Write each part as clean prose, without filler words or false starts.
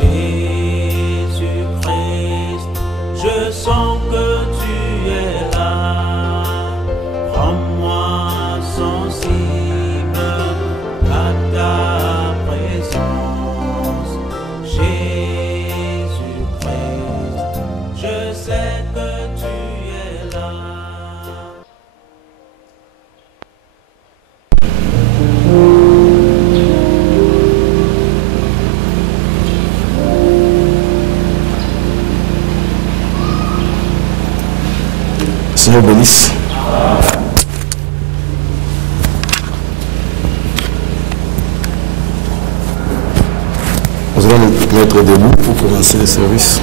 Jésus-Christ, je sens que tu es là. Rends-moi sensible à ta présence. Jésus-Christ, je sais que tu es là. Seigneur bénisse. Nous allons nous mettre debout pour commencer le service.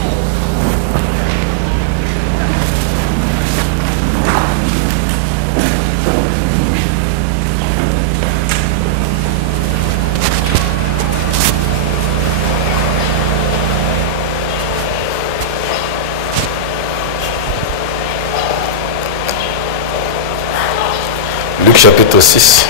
Luc chapitre 6.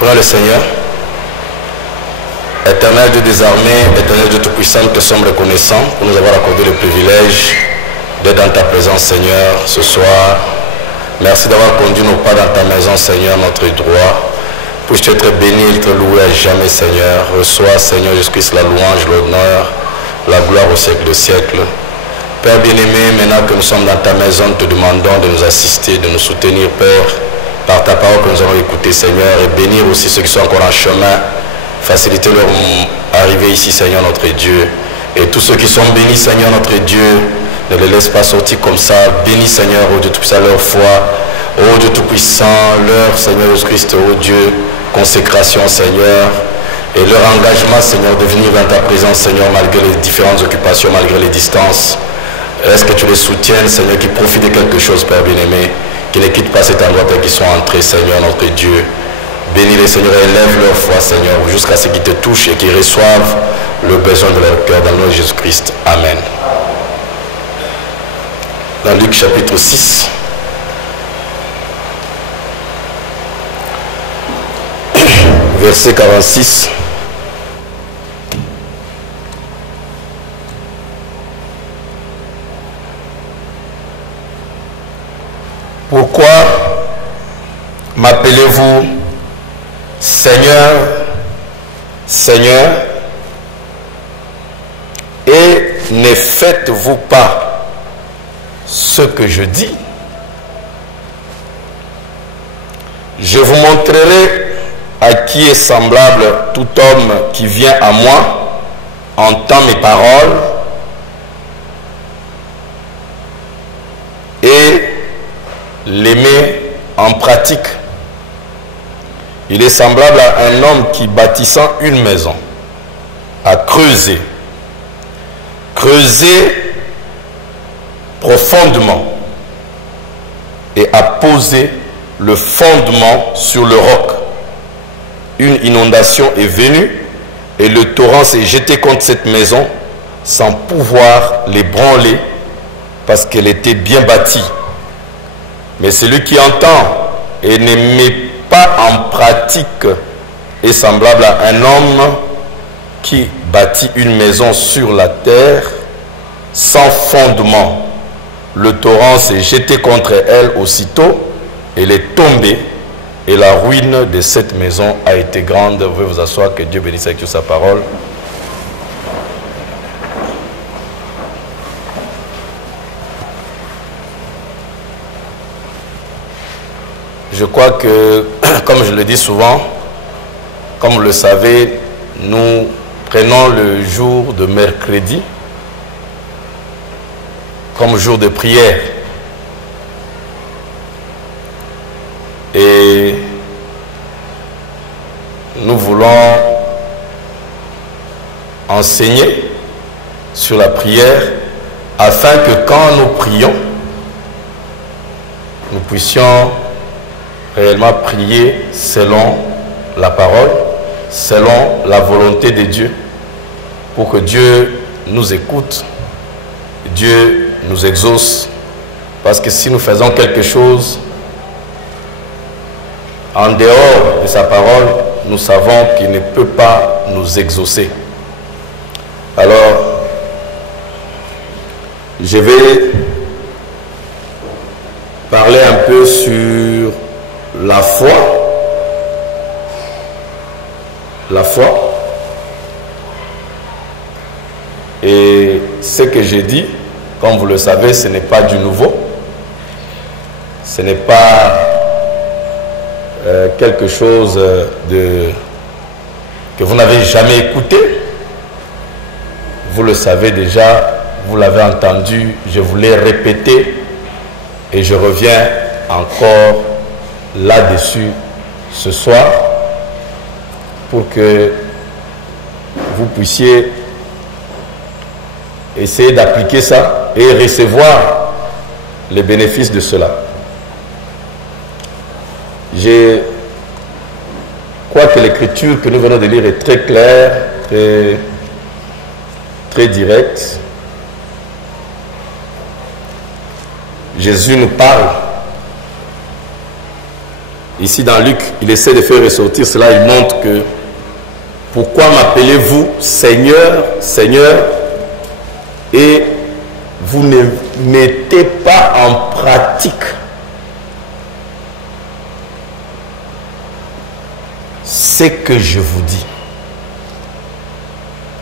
Prenons le Seigneur. Éternel Dieu des armées, éternel Dieu tout-puissant, nous te sommes reconnaissants pour nous avoir accordé le privilège d'être dans ta présence, Seigneur, ce soir. Merci d'avoir conduit nos pas dans ta maison, Seigneur, notre droit. Puisses-tu être béni et être loué à jamais, Seigneur. Reçois, Seigneur Jésus-Christ, la louange, l'honneur, la gloire au siècle de siècles. Père bien-aimé, maintenant que nous sommes dans ta maison, nous te demandons de nous assister, de nous soutenir, Père, par ta parole que nous allons écouter, Seigneur, et bénir aussi ceux qui sont encore en chemin, faciliter leur arrivée ici, Seigneur notre Dieu. Et tous ceux qui sont bénis, Seigneur notre Dieu, ne les laisse pas sortir comme ça. Bénis, Seigneur, ô Dieu tout-puissant, leur foi, ô Dieu tout-puissant, leur Seigneur Jésus-Christ, ô Dieu, consécration, Seigneur, et leur engagement, Seigneur, de venir dans ta présence, Seigneur, malgré les différentes occupations, malgré les distances. Est-ce que tu les soutiennes, Seigneur, qui profitent de quelque chose, Père bien-aimé, qui ne quittent pas cet endroit, Père, qui sont entrés, Seigneur, notre Dieu. Bénis-les, Seigneur, et élève leur foi, Seigneur, jusqu'à ce qu'ils te touchent et qu'ils reçoivent le besoin de leur cœur dans le nom de Jésus-Christ. Amen. Dans Luc chapitre 6, verset 46. Pourquoi m'appelez-vous Seigneur, Seigneur, et ne faites-vous pas ce que je dis? Je vous montrerai à qui est semblable tout homme qui vient à moi, entend mes paroles et les met en pratique. Il est semblable à un homme qui, bâtissant une maison, a creusé profondément et a posé le fondement sur le roc. Une inondation est venue et le torrent s'est jeté contre cette maison sans pouvoir l'ébranler parce qu'elle était bien bâtie. Mais celui qui entend et ne met pas en pratique est semblable à un homme qui bâtit une maison sur la terre sans fondement. Le torrent s'est jeté contre elle aussitôt, elle est tombée et la ruine de cette maison a été grande. Vous pouvez vous asseoir, que Dieu bénisse avec sa parole. Je crois que, comme je le dis souvent, comme vous le savez, nous prenons le jour de mercredi comme jour de prière. Et nous voulons enseigné sur la prière, afin que quand nous prions, nous puissions réellement prier selon la parole, selon la volonté de Dieu, pour que Dieu nous écoute, Dieu nous exauce. Parce que si nous faisons quelque chose en dehors de sa parole, nous savons qu'il ne peut pas nous exaucer. Alors, je vais parler un peu sur la foi. La foi. Et ce que j'ai dit, comme vous le savez, ce n'est pas du nouveau. Ce n'est pas quelque chose que vous n'avez jamais écouté. Vous le savez déjà, vous l'avez entendu, je vous l'ai répété et je reviens encore là-dessus ce soir pour que vous puissiez essayer d'appliquer ça et recevoir les bénéfices de cela. Je crois que l'écriture que nous venons de lire est très claire, très directe. Jésus nous parle. Ici dans Luc, il essaie de faire ressortir cela. Il montre que pourquoi m'appelez-vous Seigneur, Seigneur, et vous ne mettez pas en pratique ce que je vous dis.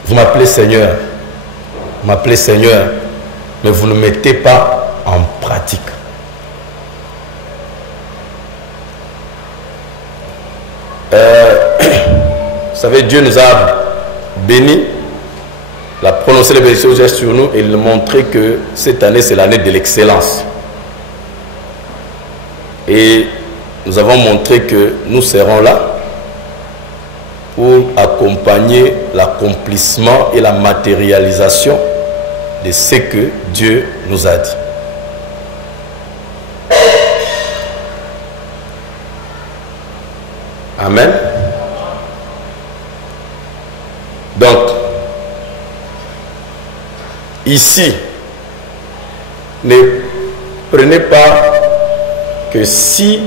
Vous m'appelez Seigneur, vous m'appelez Seigneur, mais vous ne mettez pas en pratique. Vous savez, Dieu nous a bénis, il a prononcé les bénédictions sur nous et il a montré que cette année c'est l'année de l'excellence. Et nous avons montré que nous serons là pour accompagner l'accomplissement et la matérialisation de ce que Dieu nous a dit. Amen. Donc, ici, ne prenez pas que si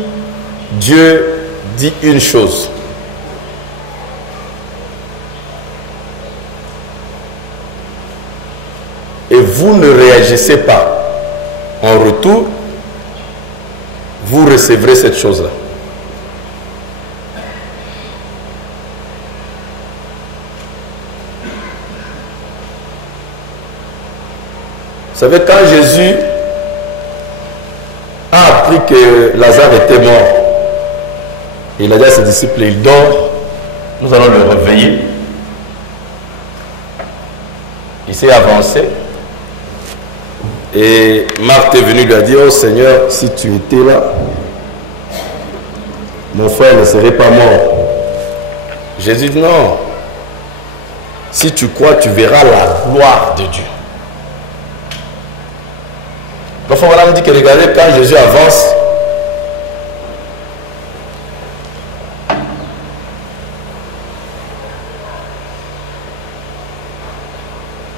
Dieu dit une chose, et vous ne réagissez pas en retour, vous recevrez cette chose-là. Vous savez, quand Jésus a appris que Lazare était mort, il a dit à ses disciples, il dort, nous allons le réveiller. Il s'est avancé. Et Marthe est venue lui a dit, oh Seigneur, si tu étais là, mon frère ne serait pas mort. Jésus dit, non. Si tu crois, tu verras la gloire de Dieu. L'enfant voilà me dit que regardez, quand Jésus avance,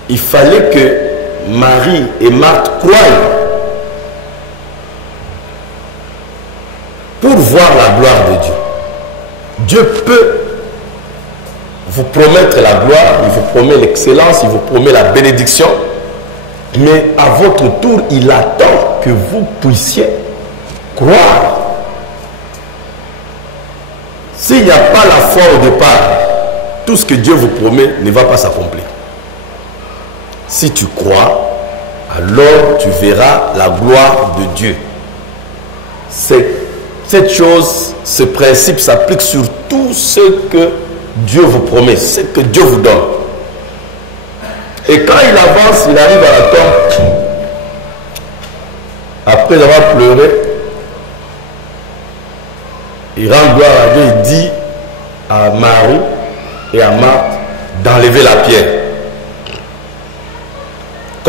il fallait que Marie et Marthe croient pour voir la gloire de Dieu. Dieu peut vous promettre la gloire, il vous promet l'excellence, il vous promet la bénédiction, mais à votre tour, il attend que vous puissiez croire. S'il n'y a pas la foi au départ, tout ce que Dieu vous promet ne va pas s'accomplir. Si tu crois, alors tu verras la gloire de Dieu. Cette chose, ce principe s'applique sur tout ce que Dieu vous promet, ce que Dieu vous donne. Et quand il avance, il arrive à la tombe. Après avoir pleuré, il rend gloire à Dieu, il dit à Marie et à Marthe d'enlever la pierre.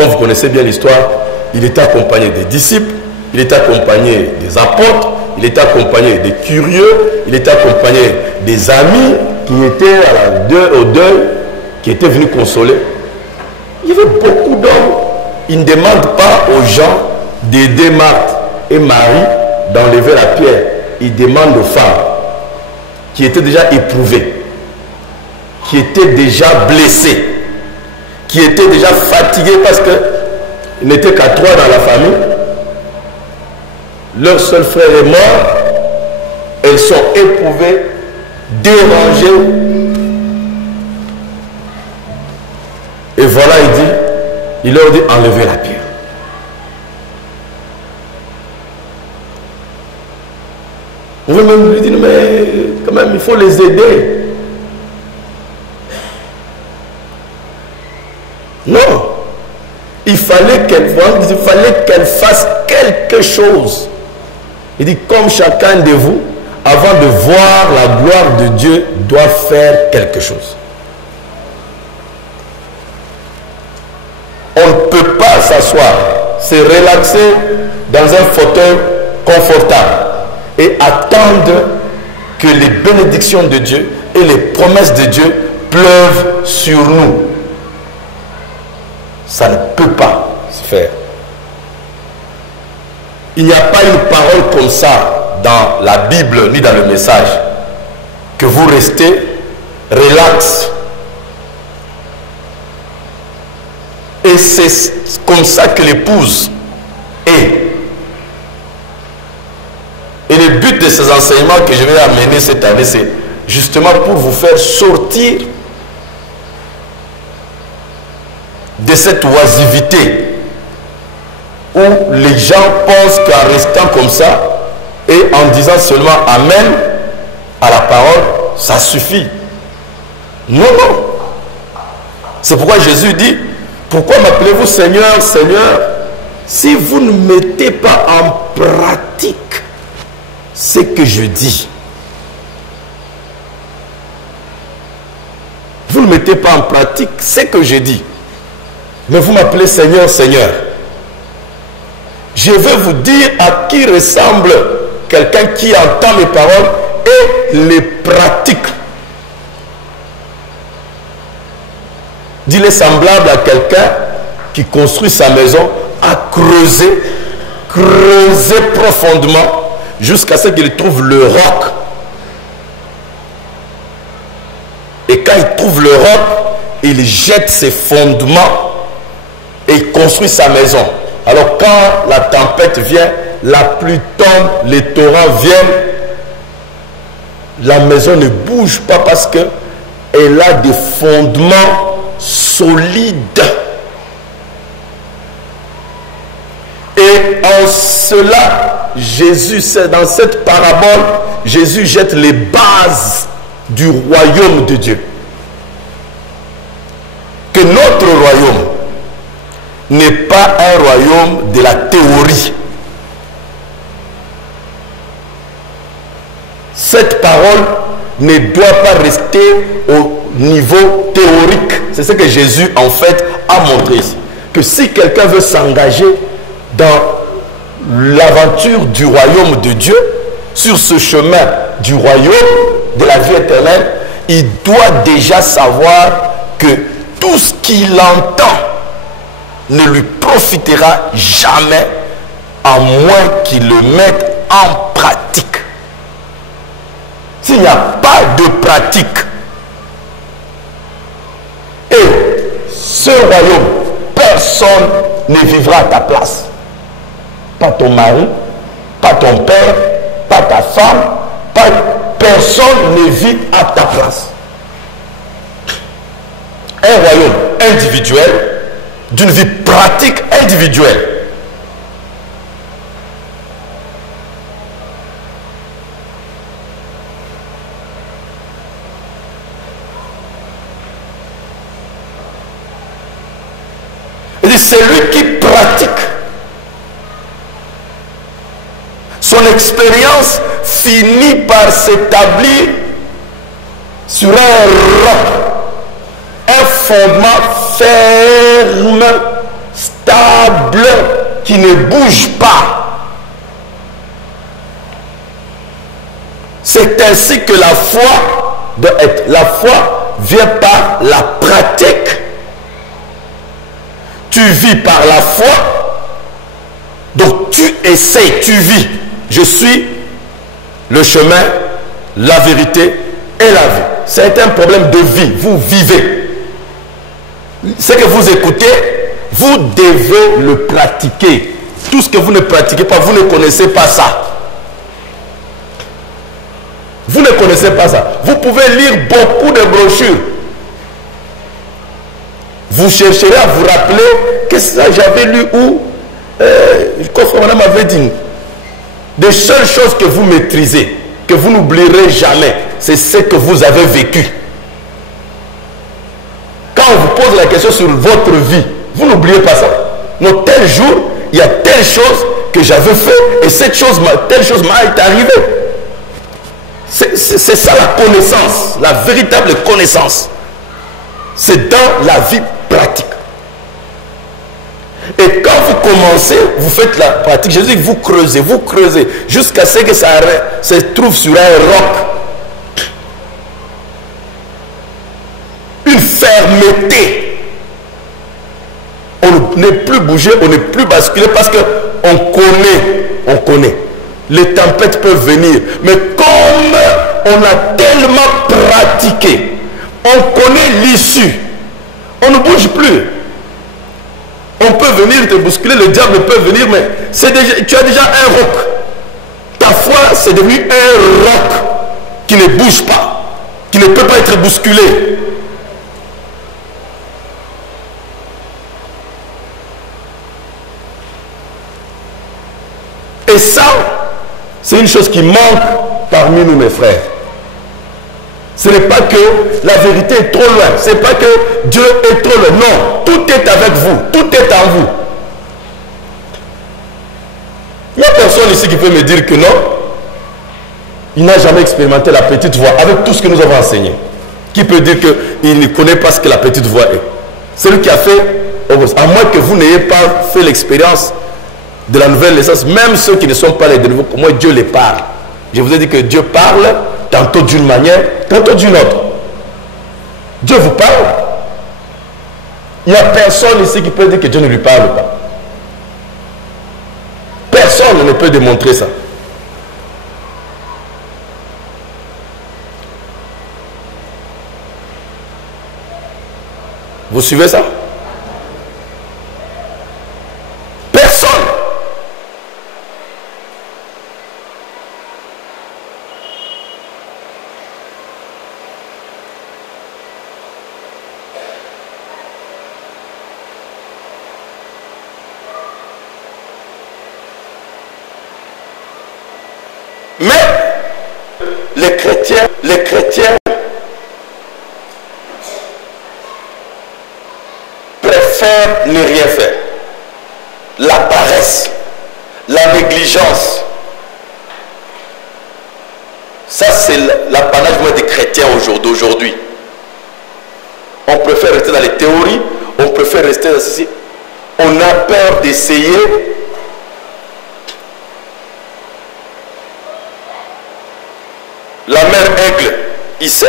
comme vous connaissez bien l'histoire, il était accompagné des disciples, il était accompagné des apôtres, il était accompagné des curieux, il était accompagné des amis qui étaient au deuil, qui étaient venus consoler. Il y avait beaucoup d'hommes. Il ne demande pas aux gens d'aider Marthe et Marie d'enlever la pierre. Il demande aux femmes qui étaient déjà éprouvées, qui étaient déjà blessées, qui étaient déjà fatiguées parce qu'ils n'étaient qu'à 3 dans la famille. Leur seul frère est mort. Elles sont éprouvées, dérangées. Et voilà, il leur dit enlevez la pierre. On veut même lui dire, mais quand même, il faut les aider. Non. Il fallait qu'elle fasse quelque chose. Il dit, comme chacun de vous, avant de voir la gloire de Dieu, doit faire quelque chose. On ne peut pas s'asseoir, se relaxer dans un fauteuil confortable et attendre que les bénédictions de Dieu et les promesses de Dieu pleuvent sur nous. Ça ne peut pas se faire. Il n'y a pas une parole comme ça dans la Bible ni dans le message que vous restez relax. Et c'est comme ça que l'épouse est. Et le but de ces enseignements que je vais amener cette année, c'est justement pour vous faire sortir de cette oisivité où les gens pensent qu'en restant comme ça et en disant seulement Amen à la parole, ça suffit. Non, non. C'est pourquoi Jésus dit, pourquoi m'appelez-vous Seigneur, Seigneur, si vous ne mettez pas en pratique ce que je dis? Vous ne mettez pas en pratique ce que je dis. Mais vous m'appelez Seigneur, Seigneur. Je vais vous dire à qui ressemble quelqu'un qui entend mes paroles et les pratique. Il est semblable à quelqu'un qui construit sa maison à creuser profondément jusqu'à ce qu'il trouve le roc. Et quand il trouve le roc, il jette ses fondements et il construit sa maison. Alors quand la tempête vient, la pluie tombe, les torrents viennent, la maison ne bouge pas parce qu'elle a des fondements solides. Et en cela, Jésus, c'est dans cette parabole, Jésus jette les bases du royaume de Dieu. Que notre royaume n'est pas un royaume de la théorie. Cette parole ne doit pas rester au niveau théorique. C'est ce que Jésus en fait a montré ici. Que si quelqu'un veut s'engager dans l'aventure du royaume de Dieu, sur ce chemin du royaume de la vie éternelle, il doit déjà savoir que tout ce qu'il entend ne lui profitera jamais à moins qu'il le mette en pratique. S'il n'y a pas de pratique, et ce royaume, personne ne vivra à ta place. Pas ton mari, pas ton père, pas ta femme, personne ne vit à ta place. Un royaume individuel, d'une vie pratique individuelle. Et c'est lui qui pratique. Son expérience finit par s'établir sur un roc, un fondement ferme, stable qui ne bouge pas. C'est ainsi que la foi doit être. La foi vient par la pratique. Tu vis par la foi. Donc tu essaies, tu vis. Je suis le chemin, la vérité et la vie. C'est un problème de vie. Vous vivez. Ce que vous écoutez, vous devez le pratiquer. Tout ce que vous ne pratiquez pas, vous ne connaissez pas ça. Vous ne connaissez pas ça. Vous pouvez lire beaucoup de brochures. Vous chercherez à vous rappeler que ça j'avais lu où comme madame avait dit. Des seules choses que vous maîtrisez, que vous n'oublierez jamais, c'est ce que vous avez vécu. Quand on vous pose la question sur votre vie, vous n'oubliez pas ça. Non, tel jour, il y a telle chose que j'avais fait et cette chose, telle chose m'a été arrivée. C'est ça la connaissance, la véritable connaissance. C'est dans la vie pratique. Et quand vous commencez, vous faites la pratique. Je dis que vous creusez, jusqu'à ce que ça se trouve sur un roc. Une fermeté. On n'est plus bougé, on n'est plus basculé parce qu'on connaît. Les tempêtes peuvent venir. Mais comme on a tellement pratiqué, on connaît l'issue, on ne bouge plus. On peut venir te bousculer, le diable peut venir, mais tu as déjà un roc. Ta foi, c'est devenu un roc qui ne bouge pas, qui ne peut pas être bousculé. Et ça, c'est une chose qui manque parmi nous, mes frères. Ce n'est pas que la vérité est trop loin. Ce n'est pas que Dieu est trop loin. Non, tout est avec vous. Tout est en vous. Il n'y a personne ici qui peut me dire que non. Il n'a jamais expérimenté la petite voix avec tout ce que nous avons enseigné. Qui peut dire qu'il ne connaît pas ce que la petite voix est? Celui qui a fait, à moins que vous n'ayez pas fait l'expérience de la nouvelle naissance, même ceux qui ne sont pas les de nouveau, moi Dieu les parle. Je vous ai dit que Dieu parle tantôt d'une manière, tantôt d'une autre. Dieu vous parle. Il n'y a personne ici qui peut dire que Dieu ne lui parle pas. Personne ne peut démontrer ça. Vous suivez ça? Personne. Mais les chrétiens préfèrent ne rien faire. La paresse, la négligence. Ça, c'est l'apanage des chrétiens d'aujourd'hui. On préfère rester dans les théories, on préfère rester dans ceci. On a peur d'essayer. La mère aigle, il sait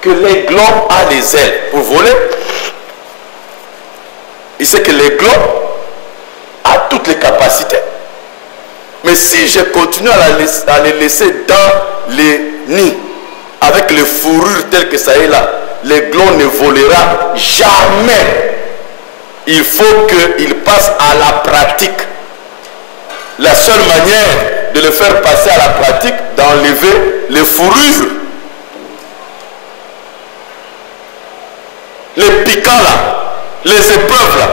que l'aiglon a les ailes pour voler. Il sait que l'aiglon a toutes les capacités. Mais si je continue à les laisser dans les nids, avec les fourrures telles que ça est là, l'aiglon ne volera jamais. Il faut qu'il passe à la pratique. La seule manière de le faire passer à la pratique, d'enlever les fourrures. Les piquants là, les épreuves là,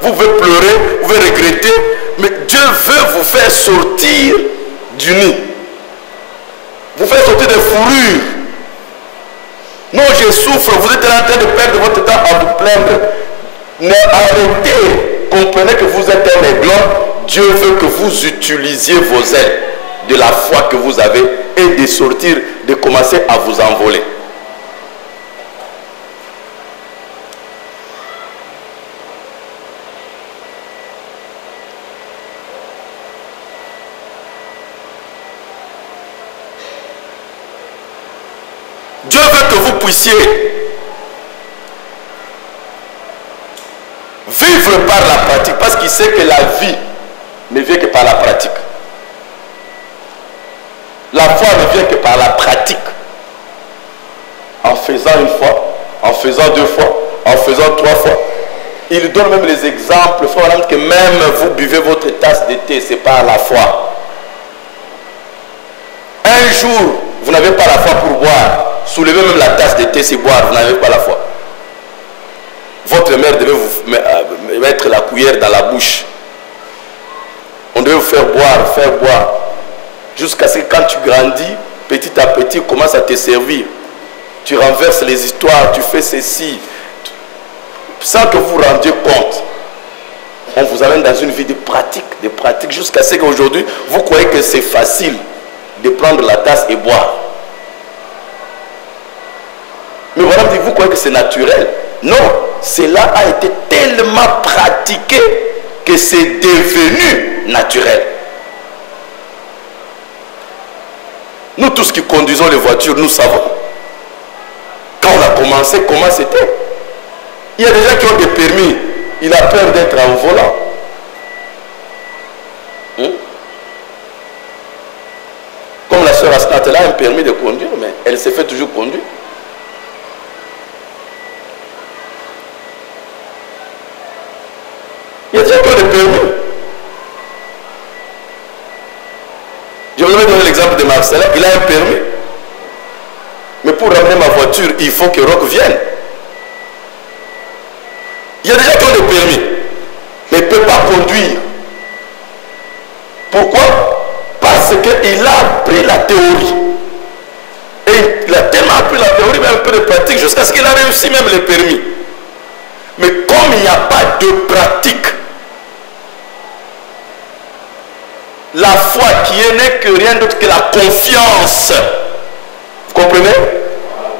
vous pouvez pleurer, vous pouvez regretter, mais Dieu veut vous faire sortir du nid. Vous faire sortir des fourrures. Non, je souffre, vous êtes en train de perdre votre temps à vous plaindre. Arrêtez, comprenez que vous êtes un aiglon. Dieu veut que vous utilisiez vos ailes de la foi que vous avez et de sortir, de commencer à vous envoler. Dieu veut que vous puissiez vivre par la pratique, parce qu'il sait que la vie ne vient que par la pratique. La foi ne vient que par la pratique. En faisant une fois, en faisant deux fois, en faisant trois fois. Il donne même les exemples, frère, que même vous buvez votre tasse de thé, c'est par la foi. Un jour, vous n'avez pas la foi pour boire. Soulevez même la tasse de thé, c'est boire, vous n'avez pas la foi. Votre mère devait vous mettre la cuillère dans la bouche. On devait vous faire boire, jusqu'à ce que quand tu grandis, petit à petit, commence à te servir. Tu renverses les histoires, tu fais ceci, sans que vous vous rendiez compte. On vous amène dans une vie de pratique, jusqu'à ce qu'aujourd'hui, vous croyez que c'est facile de prendre la tasse et boire. Mais voilà, vous croyez que c'est naturel. Non, cela a été tellement pratiqué que c'est devenu naturel. Nous tous qui conduisons les voitures, nous savons. Quand on a commencé, comment c'était? Il y a des gens qui ont des permis. Il a peur d'être en volant. Comme la sœur Asnat, elle a un permis de conduire, mais elle s'est fait toujours conduire. Il y a des gens qui ont des permis. Je vous ai donné l'exemple de Marcel. Il a un permis. Mais pour ramener ma voiture, il faut que Rock vienne. Il y a des gens qui ont des permis, mais il ne peut pas conduire. Pourquoi? Parce qu'il a appris la théorie. Et il a tellement appris la théorie, mais un peu de pratique, jusqu'à ce qu'il a réussi même le permis. Mais comme il n'y a pas de pratique, la foi qui n'est que rien d'autre que la confiance. Vous comprenez?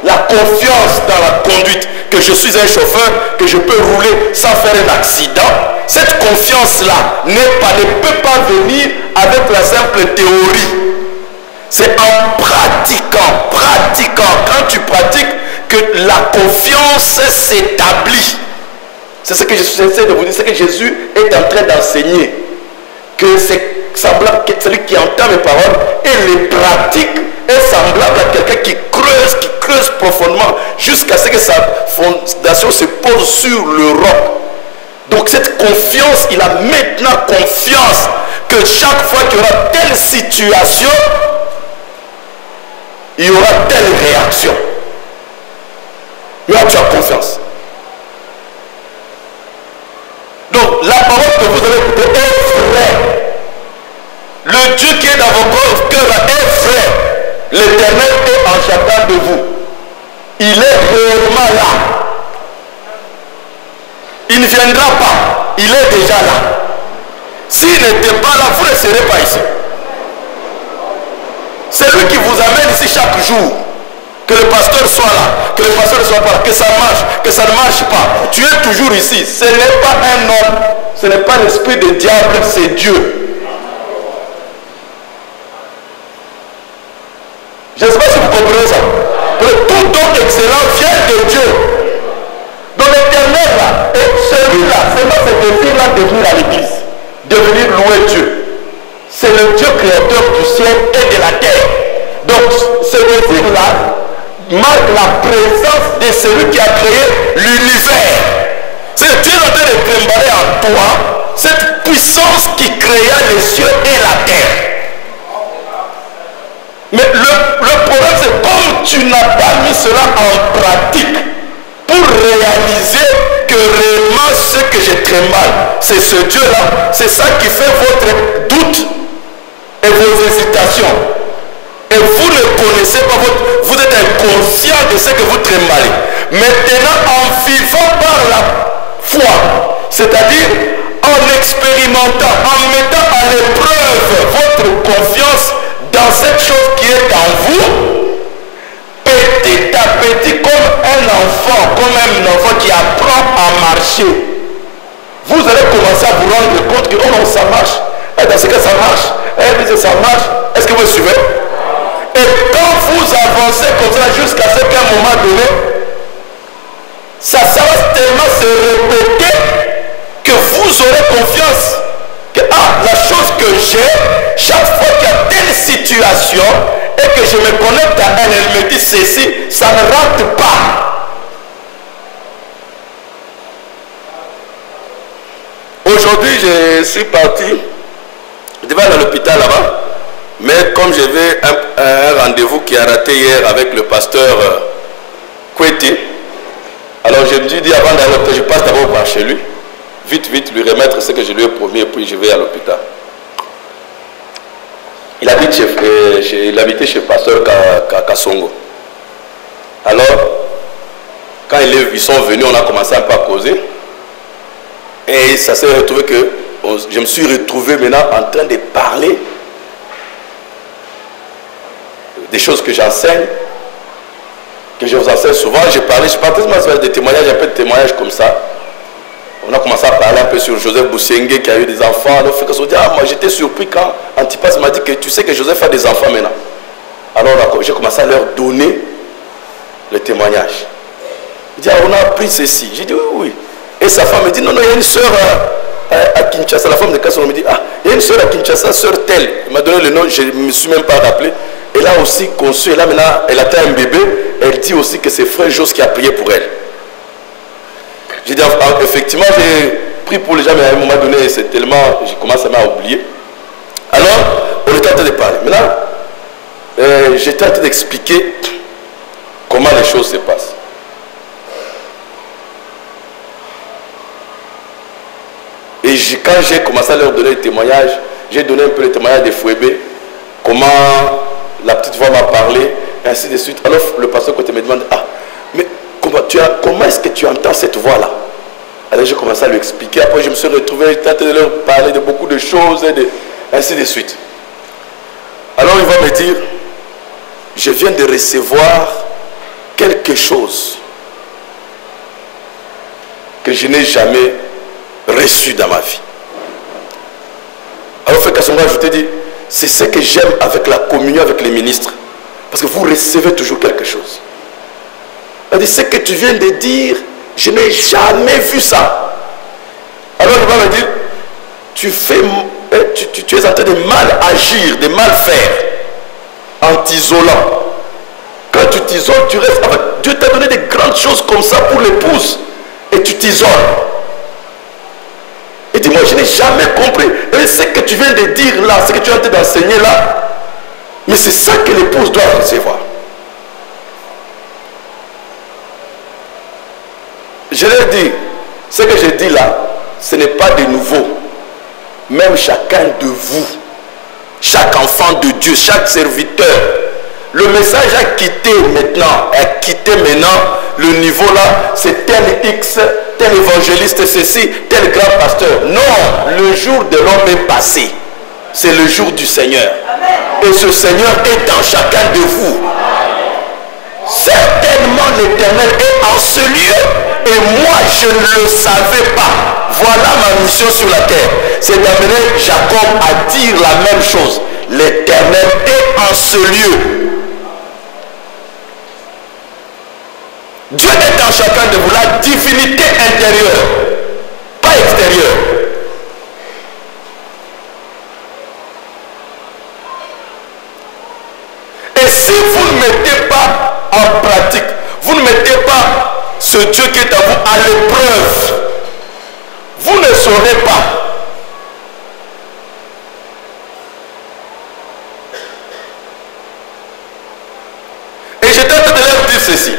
La confiance dans la conduite, que je suis un chauffeur, que je peux rouler sans faire un accident. Cette confiance-là ne peut pas venir avec la simple théorie. C'est en pratiquant. Quand tu pratiques, que la confiance s'établit. C'est ce que j'essaie de vous dire, c'est que Jésus est en train d'enseigner. Que c'est semblable que celui qui entend mes paroles et les pratique est semblable à quelqu'un qui creuse profondément jusqu'à ce que sa fondation se pose sur le roc. Donc cette confiance, il a maintenant confiance que chaque fois qu'il y aura telle situation, il y aura telle réaction. Là, tu as confiance. Donc la parole que vous avez écoutée est vraie. Le Dieu qui est dans vos cœurs est vrai. L'Éternel est en chacun de vous. Il est réellement là. Il ne viendra pas. Il est déjà là. S'il n'était pas là, vous ne serez pas ici. C'est lui qui vous amène ici chaque jour. Que le pasteur soit là, que le pasteur ne soit pas là, que ça marche, que ça ne marche pas. Tu es toujours ici. Ce n'est pas un homme, ce n'est pas l'esprit de diable, c'est Dieu. Je ne sais pas si vous comprenez ça. Que tout don excellent vient de Dieu. Donc l'Éternel là, et celui-là, c'est pas ce désir-là de venir à l'église, de venir louer Dieu. C'est le Dieu créateur du ciel et de la terre. Donc ce désir-là marque la présence de celui qui a créé l'univers. C'est que tu es en train de trimballer en toi cette puissance qui créa les cieux et la terre. Mais le problème, c'est comme tu n'as pas mis cela en pratique pour réaliser que réellement ce que j'ai très mal, c'est ce Dieu-là. C'est ça qui fait votre doute et vos hésitations. Et vous ne connaissez pas vous êtes inconscient de ce que vous tremblez. Maintenant, en vivant par la foi, c'est-à-dire en expérimentant, en mettant à l'épreuve votre confiance dans cette chose qui est en vous, petit à petit, comme un enfant qui apprend à marcher, vous allez commencer à vous rendre compte que oh non, ça marche. Et dans ce cas, ça marche. Et ça marche. Est-ce que vous suivez? Et quand vous avancez comme ça jusqu'à ce qu'à un moment donné, ça va tellement se répéter que vous aurez confiance que la chose que j'ai, chaque fois qu'il y a telle situation et que je me connecte à elle, elle me dit ceci, ça ne rentre pas. Aujourd'hui, je suis parti, je devais aller à l'hôpital là-bas, mais comme j'avais un rendez-vous qui a raté hier avec le pasteur Kweti, alors je me suis dit avant d'aller à l'hôpital, je passe d'abord par chez lui, vite, lui remettre ce que je lui ai promis et puis je vais à l'hôpital. Il habitait chez le pasteur Kassongo. Alors, quand ils sont venus, on a commencé un peu à causer. Et ça s'est retrouvé que je me suis retrouvé maintenant en train de parler des choses que j'enseigne, que je vous enseigne souvent. Je partage des témoignages, un peu de témoignages comme ça. On a commencé à parler un peu sur Joseph Boussiengue qui a eu des enfants. Alors, moi j'étais surpris quand Antipas m'a dit que tu sais que Joseph a des enfants maintenant. Alors j'ai commencé à leur donner le témoignage. Il dit, on a appris ceci. J'ai dit oui. Et sa femme me dit, non, il y a une soeur à Kinshasa. La femme de Kasson me dit, il y a une soeur à Kinshasa, soeur telle. Il m'a donné le nom, je ne me suis même pas rappelé. Elle a aussi conçu, et là maintenant, elle a un bébé. Elle dit aussi que c'est frère Jos qui a prié pour elle. J'ai dit, effectivement, j'ai pris pour les gens, mais à un moment donné, c'est tellement, j'ai commencé à oublier. Alors, on était en train de parler. Maintenant, j'étais en train d'expliquer comment les choses se passent. Et quand j'ai commencé à leur donner le témoignage, j'ai donné un peu le témoignage de Fouébé, comment la petite voix m'a parlé, et ainsi de suite. Alors le pasteur côté me demande, mais comment est-ce que tu entends cette voix-là? Alors j'ai commencé à lui expliquer, après je me suis retrouvé, j'ai tenté de leur parler de beaucoup de choses, et ainsi de suite. Alors il va me dire, je viens de recevoir quelque chose que je n'ai jamais reçu dans ma vie. Alors Frère Kassonga, je t'ai dit, c'est ce que j'aime avec la communion avec les ministres, parce que vous recevez toujours quelque chose. Elle dit, ce que tu viens de dire, je n'ai jamais vu ça. Alors il va me dire, tu es en train de mal agir, de mal faire, en t'isolant. Quand tu t'isoles, tu restes avec Dieu. T'a donné des grandes choses comme ça pour l'épouse, et tu t'isoles. Et dis-moi, je n'ai jamais compris. Et ce que tu viens de dire là, ce que tu es en train d'enseigner là, mais c'est ça que l'épouse doit recevoir. Je leur dis, ce que je dis là, ce n'est pas de nouveau. Même chacun de vous, chaque enfant de Dieu, chaque serviteur, le message a quitté maintenant, le niveau là, c'est tel X, tel évangéliste ceci, tel grand pasteur. Non, le jour de l'homme est passé. C'est le jour du Seigneur. Et ce Seigneur est dans chacun de vous. Certainement l'Éternel est en ce lieu et moi je ne le savais pas. Voilà ma mission sur la terre. C'est d'amener Jacob à dire la même chose. L'Éternel est en ce lieu. Dieu est dans chacun de vous, la divinité intérieure, pas extérieure. Et si vous ne mettez pas en pratique, vous ne mettez pas ce Dieu qui est à vous à l'épreuve, vous ne saurez pas. Et j'étais en train de leur dire ceci,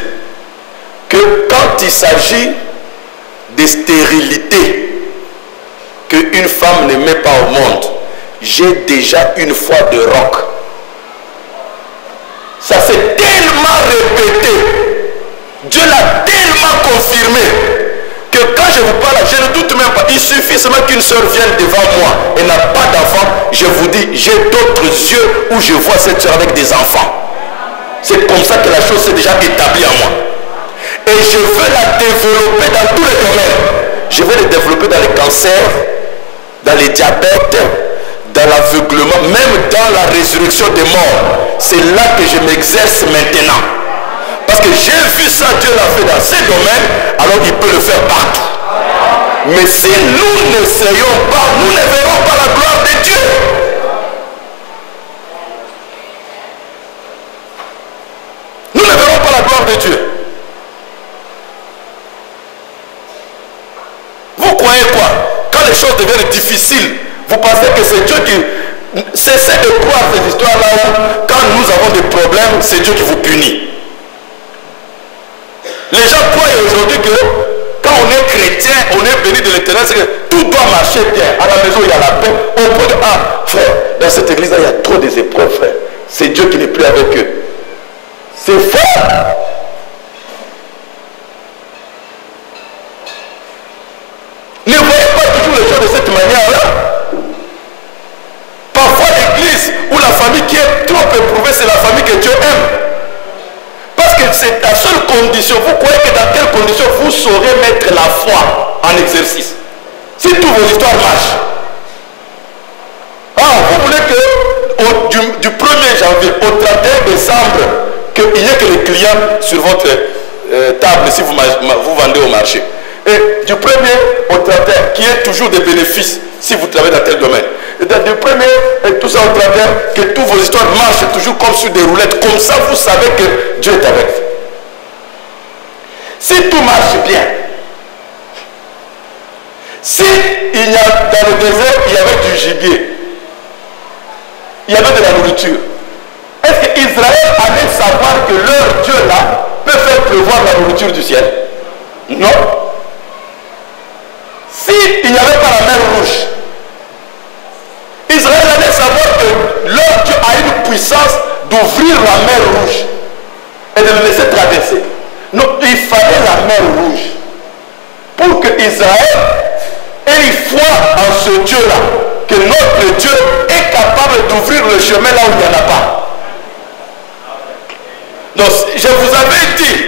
que quand il s'agit de stérilité qu'une femme ne met pas au monde, j'ai déjà une fois de roc. Ça s'est tellement répété, Dieu l'a tellement confirmé, que quand je vous parle, je ne doute même pas, il suffit seulement qu'une soeur vienne devant moi et n'a pas d'enfant, je vous dis, j'ai d'autres yeux où je vois cette soeur avec des enfants. C'est comme ça que la chose s'est déjà établie en moi. Et je veux la développer dans tous les domaines. Je veux la développer dans les cancers, dans les diabètes, dans l'aveuglement, même dans la résurrection des morts. c'est là que je m'exerce maintenant. Parce que j'ai vu ça, Dieu l'a fait dans ces domaines, alors il peut le faire partout. Mais si nous n'essayons pas, nous ne verrons pas la gloire de Dieu. Nous ne verrons pas la gloire de Dieu. Vous croyez quoi? Quand les choses deviennent difficiles, vous pensez que c'est Dieu qui... Cessez de croire cette histoire-là où, quand nous avons des problèmes, c'est Dieu qui vous punit. Les gens croient aujourd'hui que quand on est chrétien, on est béni de l'Éternel, c'est que tout doit marcher bien. À la maison, il y a la paix. On peut dire, ah, frère, dans cette église-là, il y a trop des épreuves, frère. C'est Dieu qui n'est plus avec eux. C'est faux. Ne voyez pas toujours les choses de cette manière-là. Parfois, l'église ou la famille qui est trop éprouvée, c'est la famille que Dieu aime. Parce que c'est la seule condition. Vous croyez que dans quelles conditions vous saurez mettre la foi en exercice? Si toutes vos histoires marchent. Ah, vous voulez que du 1er janvier au 31 décembre, qu'il n'y ait que les clients sur votre table si vous vendez au marché. Et du 1er au 31, qu'il y ait toujours des bénéfices si vous travaillez dans tel domaine. Et du 1er et tout ça au 31, que toutes vos histoires marchent toujours comme sur des roulettes. Comme ça, vous savez que Dieu est avec vous. Si tout marche bien, si il y a dans le désert, il y avait du gibier, il y avait de la nourriture, est-ce qu'Israël allait savoir que leur Dieu là peut faire pleuvoir la nourriture du ciel? Non. S'il n'y avait pas la mer rouge, Israël allait savoir que leur Dieu a une puissance d'ouvrir la mer rouge et de le laisser traverser. Non, il fallait la mer rouge pour que Israël ait foi en ce Dieu-là, que notre Dieu est capable d'ouvrir le chemin là où il n'y en a pas. Donc, je vous avais dit,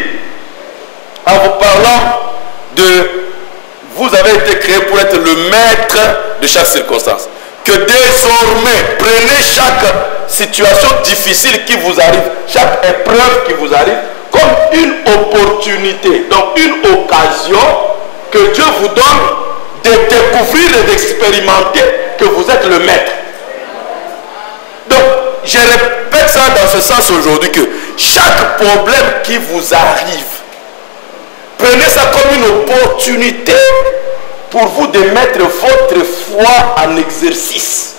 en vous parlant de... Vous avez été créé pour être le maître de chaque circonstance. Que désormais, prenez chaque situation difficile qui vous arrive, chaque épreuve qui vous arrive, comme une opportunité, donc une occasion que Dieu vous donne de découvrir et d'expérimenter que vous êtes le maître. Donc, je répète ça dans ce sens aujourd'hui, que chaque problème qui vous arrive, prenez ça comme une opportunité pour vous de mettre votre foi en exercice.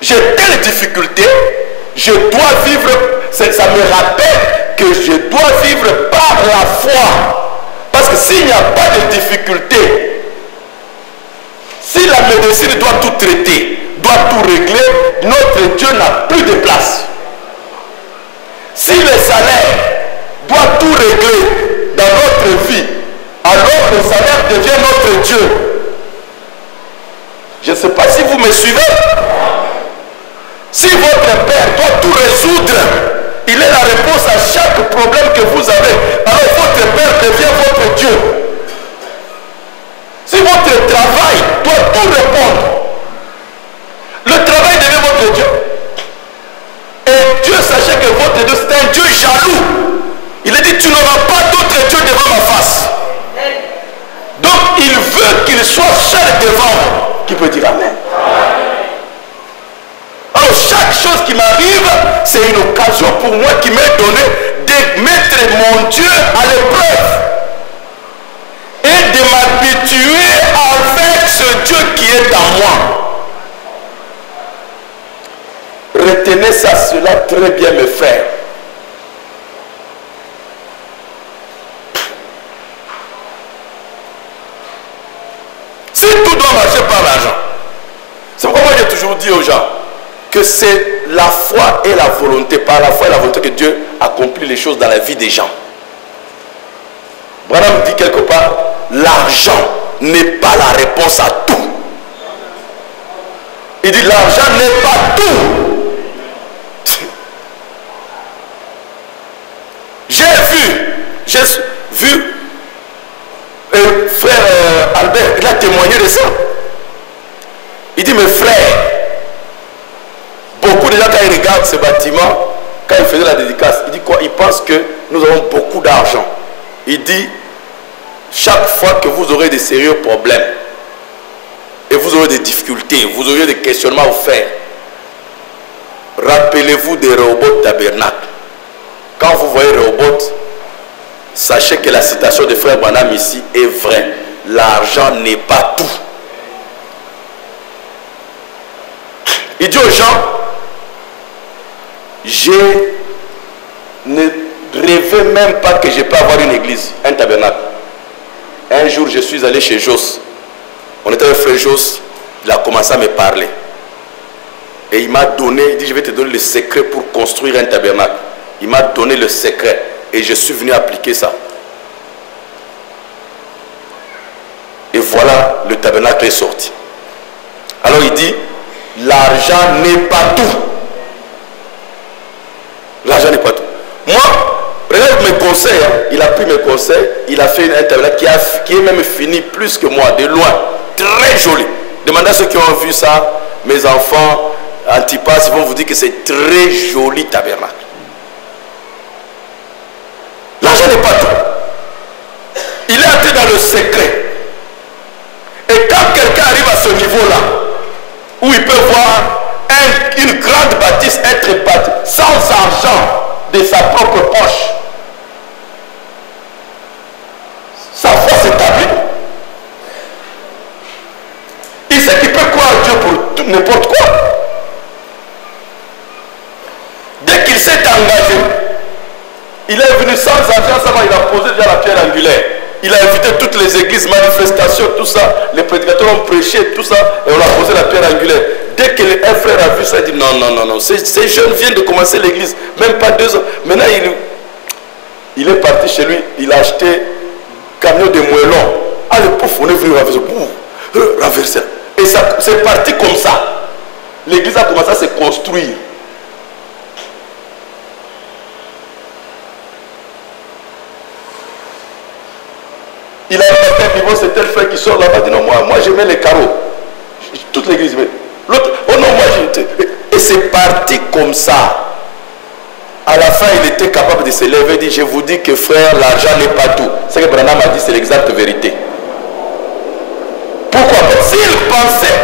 J'ai telle difficulté, je dois vivre, ça me rappelle que je dois vivre par la foi. Parce que s'il n'y a pas de difficulté, si la médecine doit tout traiter, doit tout régler, notre Dieu n'a plus de place. Si le salaire doit tout régler dans notre vie, alors le salaire devient notre Dieu. Je ne sais pas si vous me suivez. Si votre père doit tout résoudre, il est la réponse à chaque problème que vous avez, alors votre père devient votre Dieu. Si votre travail doit tout répondre, le travail devient votre Dieu. Et Dieu, sachez que votre Dieu, c'est un Dieu jaloux. Il a dit, tu n'auras pas d'autre Dieu devant ma face. Donc, il veut qu'il soit seul devant vous. Qui peut dire Amen? Alors, chaque chose qui m'arrive, c'est une occasion pour moi qui m'est donnée de mettre mon Dieu à l'épreuve. Et de m'habituer avec ce Dieu qui est en moi. Retenez ça, cela très bien, mes frères. Si tout doit marcher par l'argent, c'est pourquoi moi j'ai toujours dit aux gens que c'est la foi et la volonté, par la foi et la volonté que Dieu accomplit les choses dans la vie des gens. Branham dit quelque part, l'argent n'est pas la réponse à tout. Il dit l'argent n'est pas tout. J'ai vu frère Albert, il a témoigné de ça. Il dit, mes frères, il regarde ce bâtiment, quand il faisait la dédicace, il dit quoi? Il pense que nous avons beaucoup d'argent. Il dit, chaque fois que vous aurez des sérieux problèmes, et vous aurez des difficultés, vous aurez des questionnements à faire, rappelez-vous des Rehoboth Tabernacle. Quand vous voyez Rehoboth, sachez que la citation de frère Branham ici est vraie. L'argent n'est pas tout. Il dit aux gens, je ne rêvais même pas que je peux avoir une église, un tabernacle. Un jour, je suis allé chez Jos. On était avec frère Jos, il a commencé à me parler. Et il m'a donné, il dit, je vais te donner le secret pour construire un tabernacle. Il m'a donné le secret et je suis venu appliquer ça. Et voilà, le tabernacle est sorti. Alors il dit, l'argent n'est pas tout. L'argent n'est pas tout. Moi, regarde mes conseils, hein. Il a pris mes conseils, il a fait un tabernacle qui est même fini plus que moi, de loin. Très joli. Demandez à ceux qui ont vu ça, mes enfants, Antipas, ils vont vous dire que c'est très joli tabernacle. L'argent n'est pas tout. Il est entré dans le secret. Et quand quelqu'un arrive à ce niveau-là, où il peut voir une grande bâtisse être bâtie sans argent de sa propre poche, sa foi s'établit. Il sait qu'il peut croire à Dieu pour n'importe quoi. Dès qu'il s'est engagé, il est venu sans argent, ça va, il a posé déjà la pierre angulaire. Il a invité toutes les églises, manifestations, tout ça. Les prédicateurs ont prêché, tout ça. Et on a posé la pierre angulaire. Dès qu'un frère a vu ça, il dit non, non, non, non. Ces jeunes viennent de commencer l'église. Même pas 2 ans. Maintenant, il est parti chez lui. Il a acheté camion de moellons. Ah, le pauvre, on est venu renverser. Renverser. Et ça, c'est parti comme ça. L'église a commencé à se construire. Il a un niveau, c'est tel frère qui sort là-bas, dit non, moi je mets les carreaux. Toute l'église met. L'autre, oh non, moi je... Et c'est parti comme ça. À la fin, il était capable de se lever et dire, je vous dis que frère, l'argent n'est pas tout. Ce que Branham a dit, c'est l'exacte vérité. Pourquoi? S'il pensait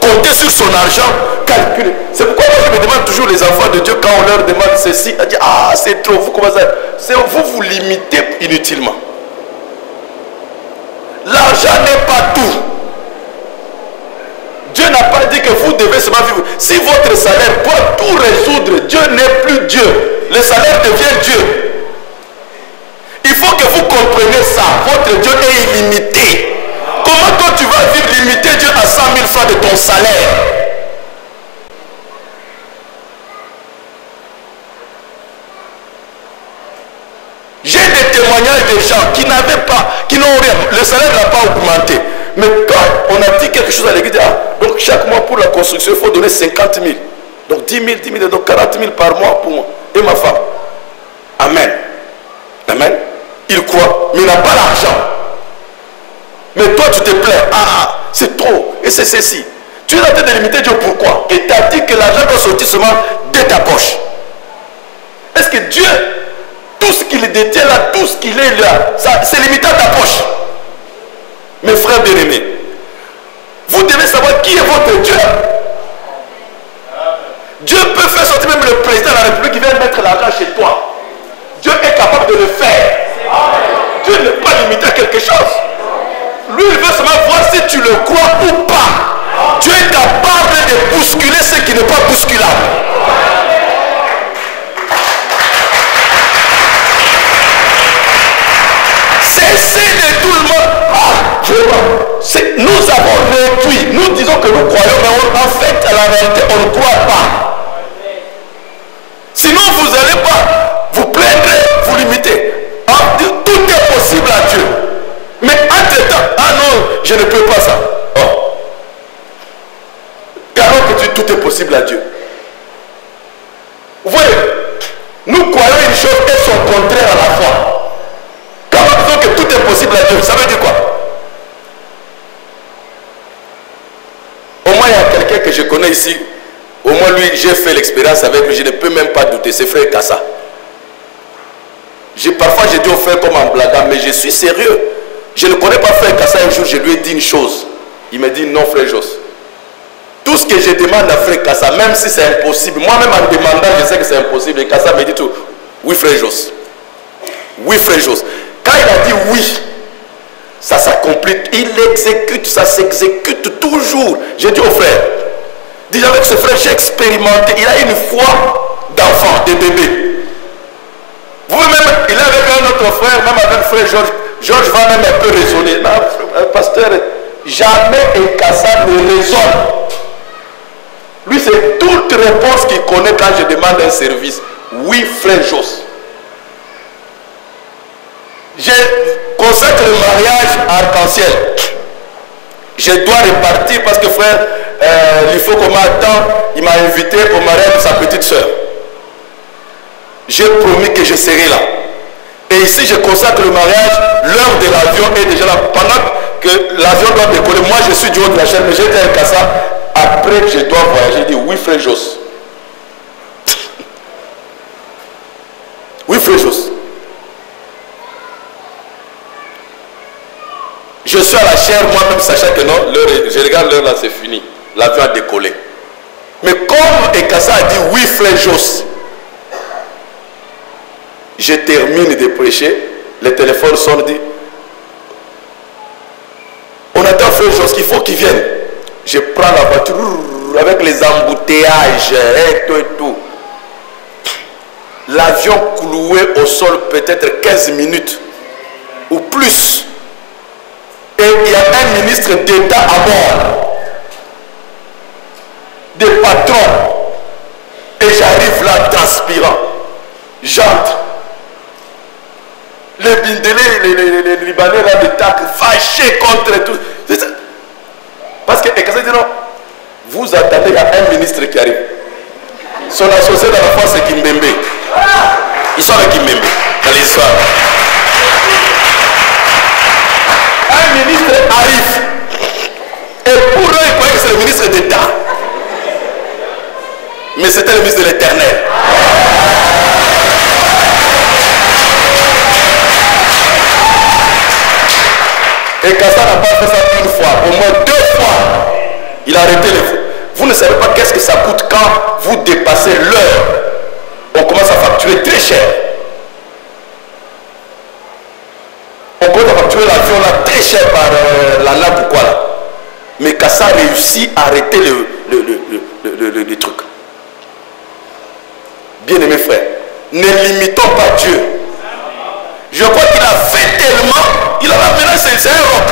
compter sur son argent, calculer. C'est pourquoi moi je me demande toujours les enfants de Dieu, quand on leur demande ceci, on dit, ah c'est trop, vous commencez à... Vous limitez inutilement. L'argent n'est pas tout. Dieu n'a pas dit que vous devez seulement vivre. Si votre salaire peut tout résoudre, Dieu n'est plus Dieu. Le salaire devient Dieu. Il faut que vous compreniez ça. Votre Dieu est illimité. Comment toi tu vas vivre limiter Dieu à 100 000 francs de ton salaire? J'ai des témoignages de gens qui n'avaient pas, qui n'ont rien, le salaire n'a pas augmenté. Mais quand on a dit quelque chose à l'église, donc chaque mois pour la construction, il faut donner 50 000. Donc 10 000, donc 40 000 par mois pour moi et ma femme. Amen. Amen. Il croit, mais il n'a pas l'argent. Mais toi tu te plains, c'est trop, et c'est ceci. Tu es en train de limiter Dieu, pourquoi? Et tu as dit que l'argent doit sortir seulement de ta poche. Est-ce que Dieu, tout ce qu'il détient là, tout ce qu'il est là, c'est limité à ta poche? Mes frères bien-aimés, vous devez savoir qui est votre Dieu. Dieu peut faire sortir même le président de la République qui vient mettre l'argent chez toi. Dieu est capable de le faire. Dieu n'est pas limité à quelque chose. Lui, il veut seulement voir si tu le crois ou pas. Dieu est capable de bousculer ce qui n'est pas bousculable. Cessez de tout le monde. Nous avons réduit. Nous disons que nous croyons, mais en fait, à la réalité, on ne croit pas. Sinon, vous n'allez pas vous plaindre, vous limiter. Tout est possible à Dieu. Mais entre-temps, non, je ne peux pas ça. Alors que tout est possible à Dieu. Vous voyez, nous croyons une chose et son contraire à la foi. Quand nous disons que tout est possible à Dieu, ça veut dire quoi? Au moins, il y a quelqu'un que je connais ici. Au moins, moins lui, j'ai fait l'expérience avec lui, je ne peux même pas douter. C'est frère Kassa. Parfois, j'ai dit au frère comme en blaguant, mais je suis sérieux. Je ne connais pas frère Kassa. Un jour, je lui ai dit une chose. Il me dit non, frère Jos. Tout ce que je demande à frère Kassa, même si c'est impossible, moi-même en demandant, je sais que c'est impossible. Et Kassa me dit tout. Oui, frère Jos. Oui, frère Jos. Quand il a dit oui, ça s'accomplit. Il exécute, ça s'exécute toujours. J'ai dit au frère, dis avec ce frère, j'ai expérimenté. Il a une foi d'enfant, de bébé. Vous-même, il est avec un autre frère, même avec le frère Georges. Georges va même un peu raisonner. Non, pasteur, jamais un Kassa ne raisonne. Lui, c'est toute réponse qu'il connaît quand je demande un service. Oui, frère Jos. Je consacre le mariage à Arc-en-Ciel. Je dois repartir parce que frère, il faut qu'on m'attende. Il m'a invité au mariage de sa petite soeur. J'ai promis que je serai là. Et ici, je consacre le mariage. L'heure de l'avion est déjà là. Pendant que l'avion doit décoller, moi je suis du haut de la chaîne, mais j'ai dit à Kassa, après je dois voyager. J'ai dit oui, frère Jos. Oui, frère Jos. Je suis à la chair, moi-même, sachant que non, je regarde l'heure là, c'est fini. L'avion a décollé. Mais comme Ekassa a dit oui, frère Jos, je termine de prêcher, le téléphone sonne, dit on attend frère Jos, qu'il faut qu'il vienne. Je prends la voiture avec les embouteillages et tout et tout. L'avion cloué au sol peut-être 15 minutes ou plus. Et il y a un ministre d'État à bord. Des patrons. Et j'arrive là transpirant. J'entre. Les Bindélés, les Libanais là, des tacs, fâchés contre tout. Parce que Ekassa dit non, vous attendez, il y a un ministre qui arrive. Son associé dans la foi, c'est Kimbembe. Ils sont avec Kimbembe dans l'histoire. Un ministre arrive. Et pour eux, ils croyaient que c'est le ministre d'État. Mais c'était le ministre de l'Éternel. Et Kassa n'a pas fait ça une fois, au moins 2 fois. Il a arrêté les fous. Vous ne savez pas qu'est-ce que ça coûte quand vous dépassez l'heure. On commence à facturer très cher. On commence à facturer l'avion là très cher par la nappe ou quoi là. Mais Kassa a réussi à arrêter le truc. Bien-aimés frères, ne limitons pas Dieu. Je crois qu'il a fait tellement, il a maintenant c'est un roc.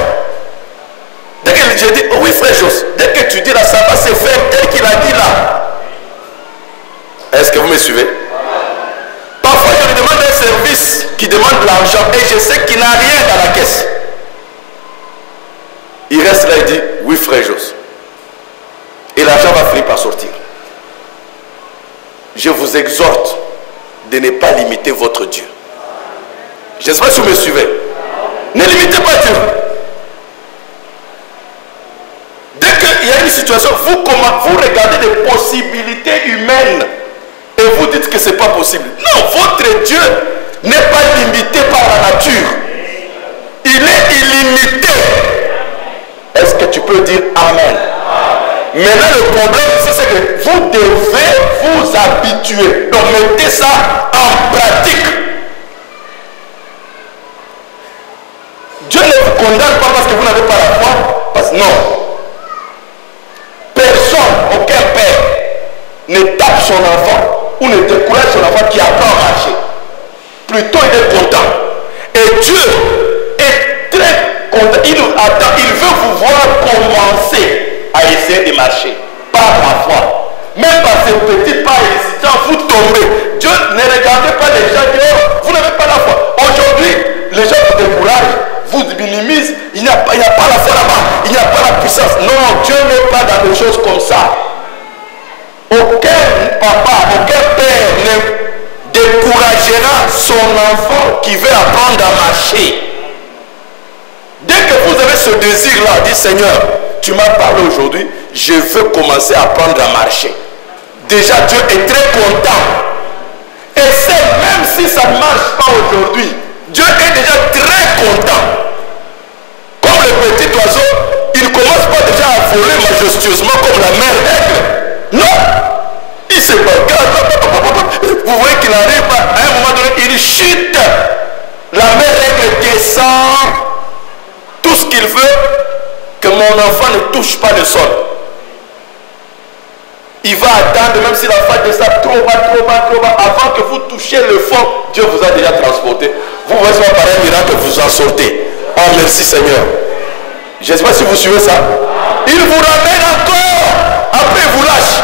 Dès que j'ai dit, oh oui frère Jos, dès que tu dis là, ça va se faire tel qu'il a dit là. Est-ce que vous me suivez? Parfois je lui demande un service qui demande de l'argent et je sais qu'il n'a rien dans la caisse. Il reste là et dit, oui frère Jos. Et l'argent va finir par sortir. Je vous exhorte de ne pas limiter votre Dieu. Je ne sais pas si vous me suivez. Ne limitez pas Dieu. Dès qu'il y a une situation, vous regardez des possibilités humaines et vous dites que ce n'est pas possible. Non, votre Dieu n'est pas limité par la nature. Il est illimité. Est-ce que tu peux dire Amen? Maintenant, le problème, c'est que vous devez vous habituer. Donc, mettez ça en pratique. Dieu ne vous condamne pas parce que vous n'avez pas la foi. Parce que non. Personne, aucun père, ne tape son enfant ou ne décourage son enfant qui apprend à marcher. Plutôt, il est content. Et Dieu est très content. Il nous attend. Il veut vous voir commencer à essayer de marcher par la foi. Même par ces petits pas hésitants, vous tombez. Dieu ne regardez pas les gens qui vous n'avez pas la foi. Aujourd'hui, les gens vous découragent, vous minimisent. Il n'y a pas la foi là-bas. Il n'y a pas la puissance. Non, Dieu n'est pas dans des choses comme ça. Aucun papa, aucun père ne découragera son enfant qui veut apprendre à marcher. Dès que vous avez ce désir-là, dit Seigneur, tu m'as parlé aujourd'hui, je veux commencer à apprendre à marcher. déjà Dieu est très content. Et c'est même si ça ne marche pas aujourd'hui, Dieu est déjà très content. Comme le petit oiseau, il ne commence pas déjà à voler majestueusement comme la mère règle. Non! Il se regarde. Vous voyez qu'il arrive à un moment donné, il chute. La mère règle descend. Tout ce qu'il veut, que mon enfant ne touche pas le sol. Il va attendre, même si l'enfant descend trop bas, avant que vous touchiez le fond, Dieu vous a déjà transporté. Vous voyez ça par un miracle, vous en sortez. Oh merci Seigneur. Je ne sais pas si vous suivez ça. Il vous ramène encore. Après il vous lâche.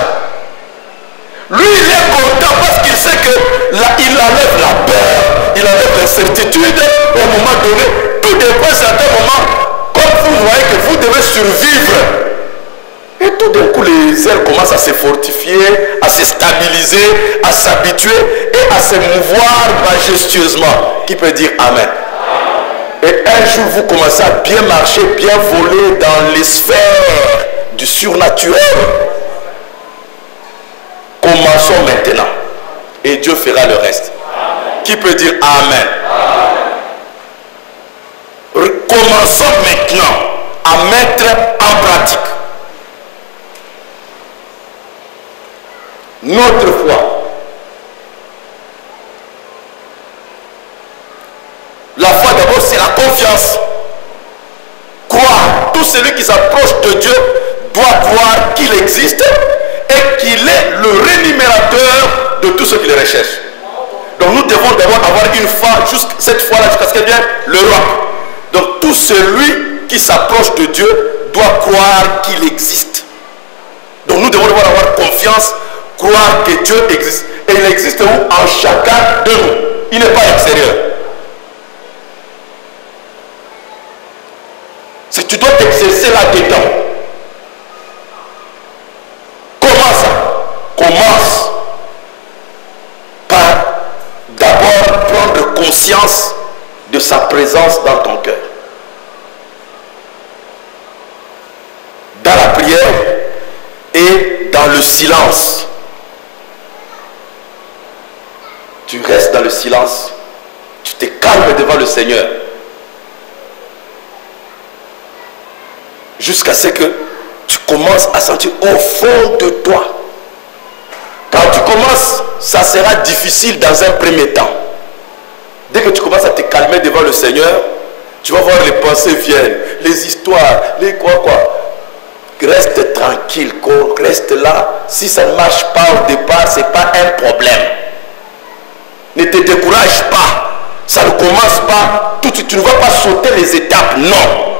Lui il est content parce qu'il sait que là, il enlève la peur, il enlève l'incertitude. Au moment donné, tout dépend à un certain moment. Comme vous voyez que vous devez survivre. Et tout d'un coup, les ailes commencent à se fortifier, à se stabiliser, à s'habituer et à se mouvoir majestueusement. Qui peut dire Amen? Et un jour, vous commencez à bien marcher, bien voler dans les sphères du surnaturel. Commençons maintenant. Et Dieu fera le reste. Qui peut dire Amen? Commençons maintenant à mettre en pratique notre foi. La foi d'abord c'est la confiance. Croire. Tout celui qui s'approche de Dieu doit croire qu'il existe et qu'il est le rémunérateur de tout ce qu'il recherche. Donc nous devons d'abord avoir une foi, cette foi-là jusqu'à ce qu'elle vienne le roi. Donc tout celui qui s'approche de Dieu doit croire qu'il existe. Donc nous devons avoir confiance, croire que Dieu existe. Et il existe où? En chacun de nous. Il n'est pas extérieur. Si tu dois t'exercer là-dedans, comment ça? Commence par d'abord prendre conscience de sa présence dans ton cœur. Dans la prière et dans le silence. Tu restes dans le silence. Tu te calmes devant le Seigneur. Jusqu'à ce que tu commences à sentir au fond de toi. Quand tu commences, ça sera difficile dans un premier temps. Dès que tu commences à te calmer devant le Seigneur, tu vas voir les pensées viennent, les histoires, les quoi. Reste tranquille, reste là. Si ça ne marche pas au départ, ce n'est pas un problème. Ne te décourage pas. Ça ne commence pas tout de suite. Tu ne vas pas sauter les étapes, non.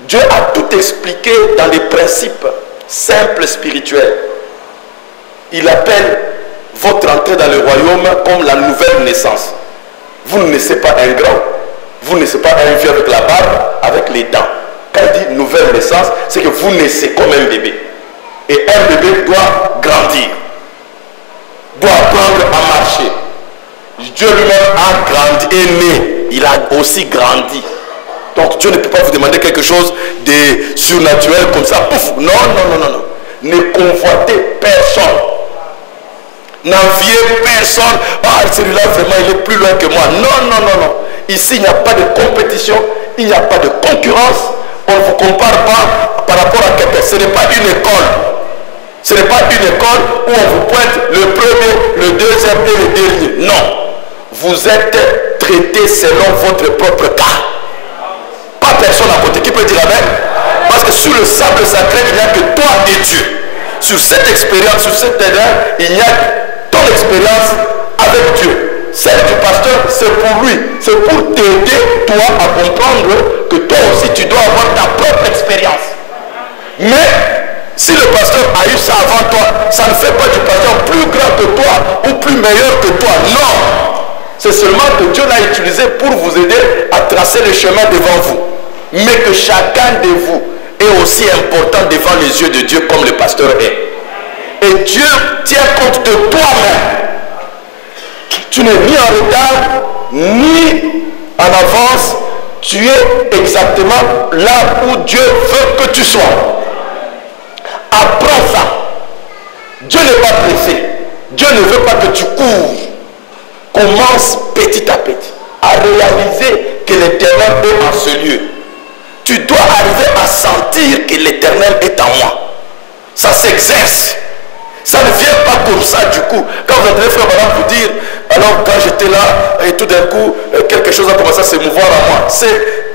Dieu a tout expliqué dans les principes simples spirituels. Il appelle votre entrée dans le royaume comme la nouvelle naissance. Vous ne naissez pas un grand, vous ne naissez pas un vieux avec la barbe, avec les dents. Quand il dit nouvelle naissance, c'est que vous naissez comme un bébé. Et un bébé doit grandir, doit apprendre à marcher. Dieu lui-même a grandi, est né, il a aussi grandi. Donc Dieu ne peut pas vous demander quelque chose de surnaturel comme ça. Pouf. Non. Ne convoitez personne. N'enviez personne. Ah, celui-là vraiment il est plus loin que moi. Non. Ici il n'y a pas de compétition, il n'y a pas de concurrence. On ne vous compare pas par rapport à quelqu'un. Ce n'est pas une école. Ce n'est pas une école où on vous pointe le premier, le deuxième et le dernier. Non. Vous êtes traité selon votre propre cas. Pas personne à côté. Qui peut dire Amen? Parce que sur le sable sacré, il n'y a que toi et Dieu. Sur cette expérience, sur cette terrain, il n'y a que ton expérience avec Dieu. Celle du pasteur, c'est pour lui. C'est pour t'aider, toi, à comprendre que toi aussi, tu dois avoir ta propre expérience. Mais, si le pasteur a eu ça avant toi, ça ne fait pas du pasteur plus grand que toi ou plus meilleur que toi. Non. C'est seulement que Dieu l'a utilisé pour vous aider à tracer le chemin devant vous. Mais que chacun de vous est aussi important devant les yeux de Dieu comme le pasteur est. Et Dieu tient compte de toi-même. Tu n'es ni en retard, ni en avance. Tu es exactement là où Dieu veut que tu sois. À Apprends ça. Dieu n'est pas pressé. Dieu ne veut pas que tu cours. Commence petit à petit à réaliser que l'Éternel est en ce lieu. Tu dois arriver à sentir que l'Éternel est en moi. Ça s'exerce. Ça ne vient pas comme ça du coup. Quand vous entendez frère Madame vous dire, alors quand j'étais là, et tout d'un coup, quelque chose a commencé à se mouvoir à moi. Ce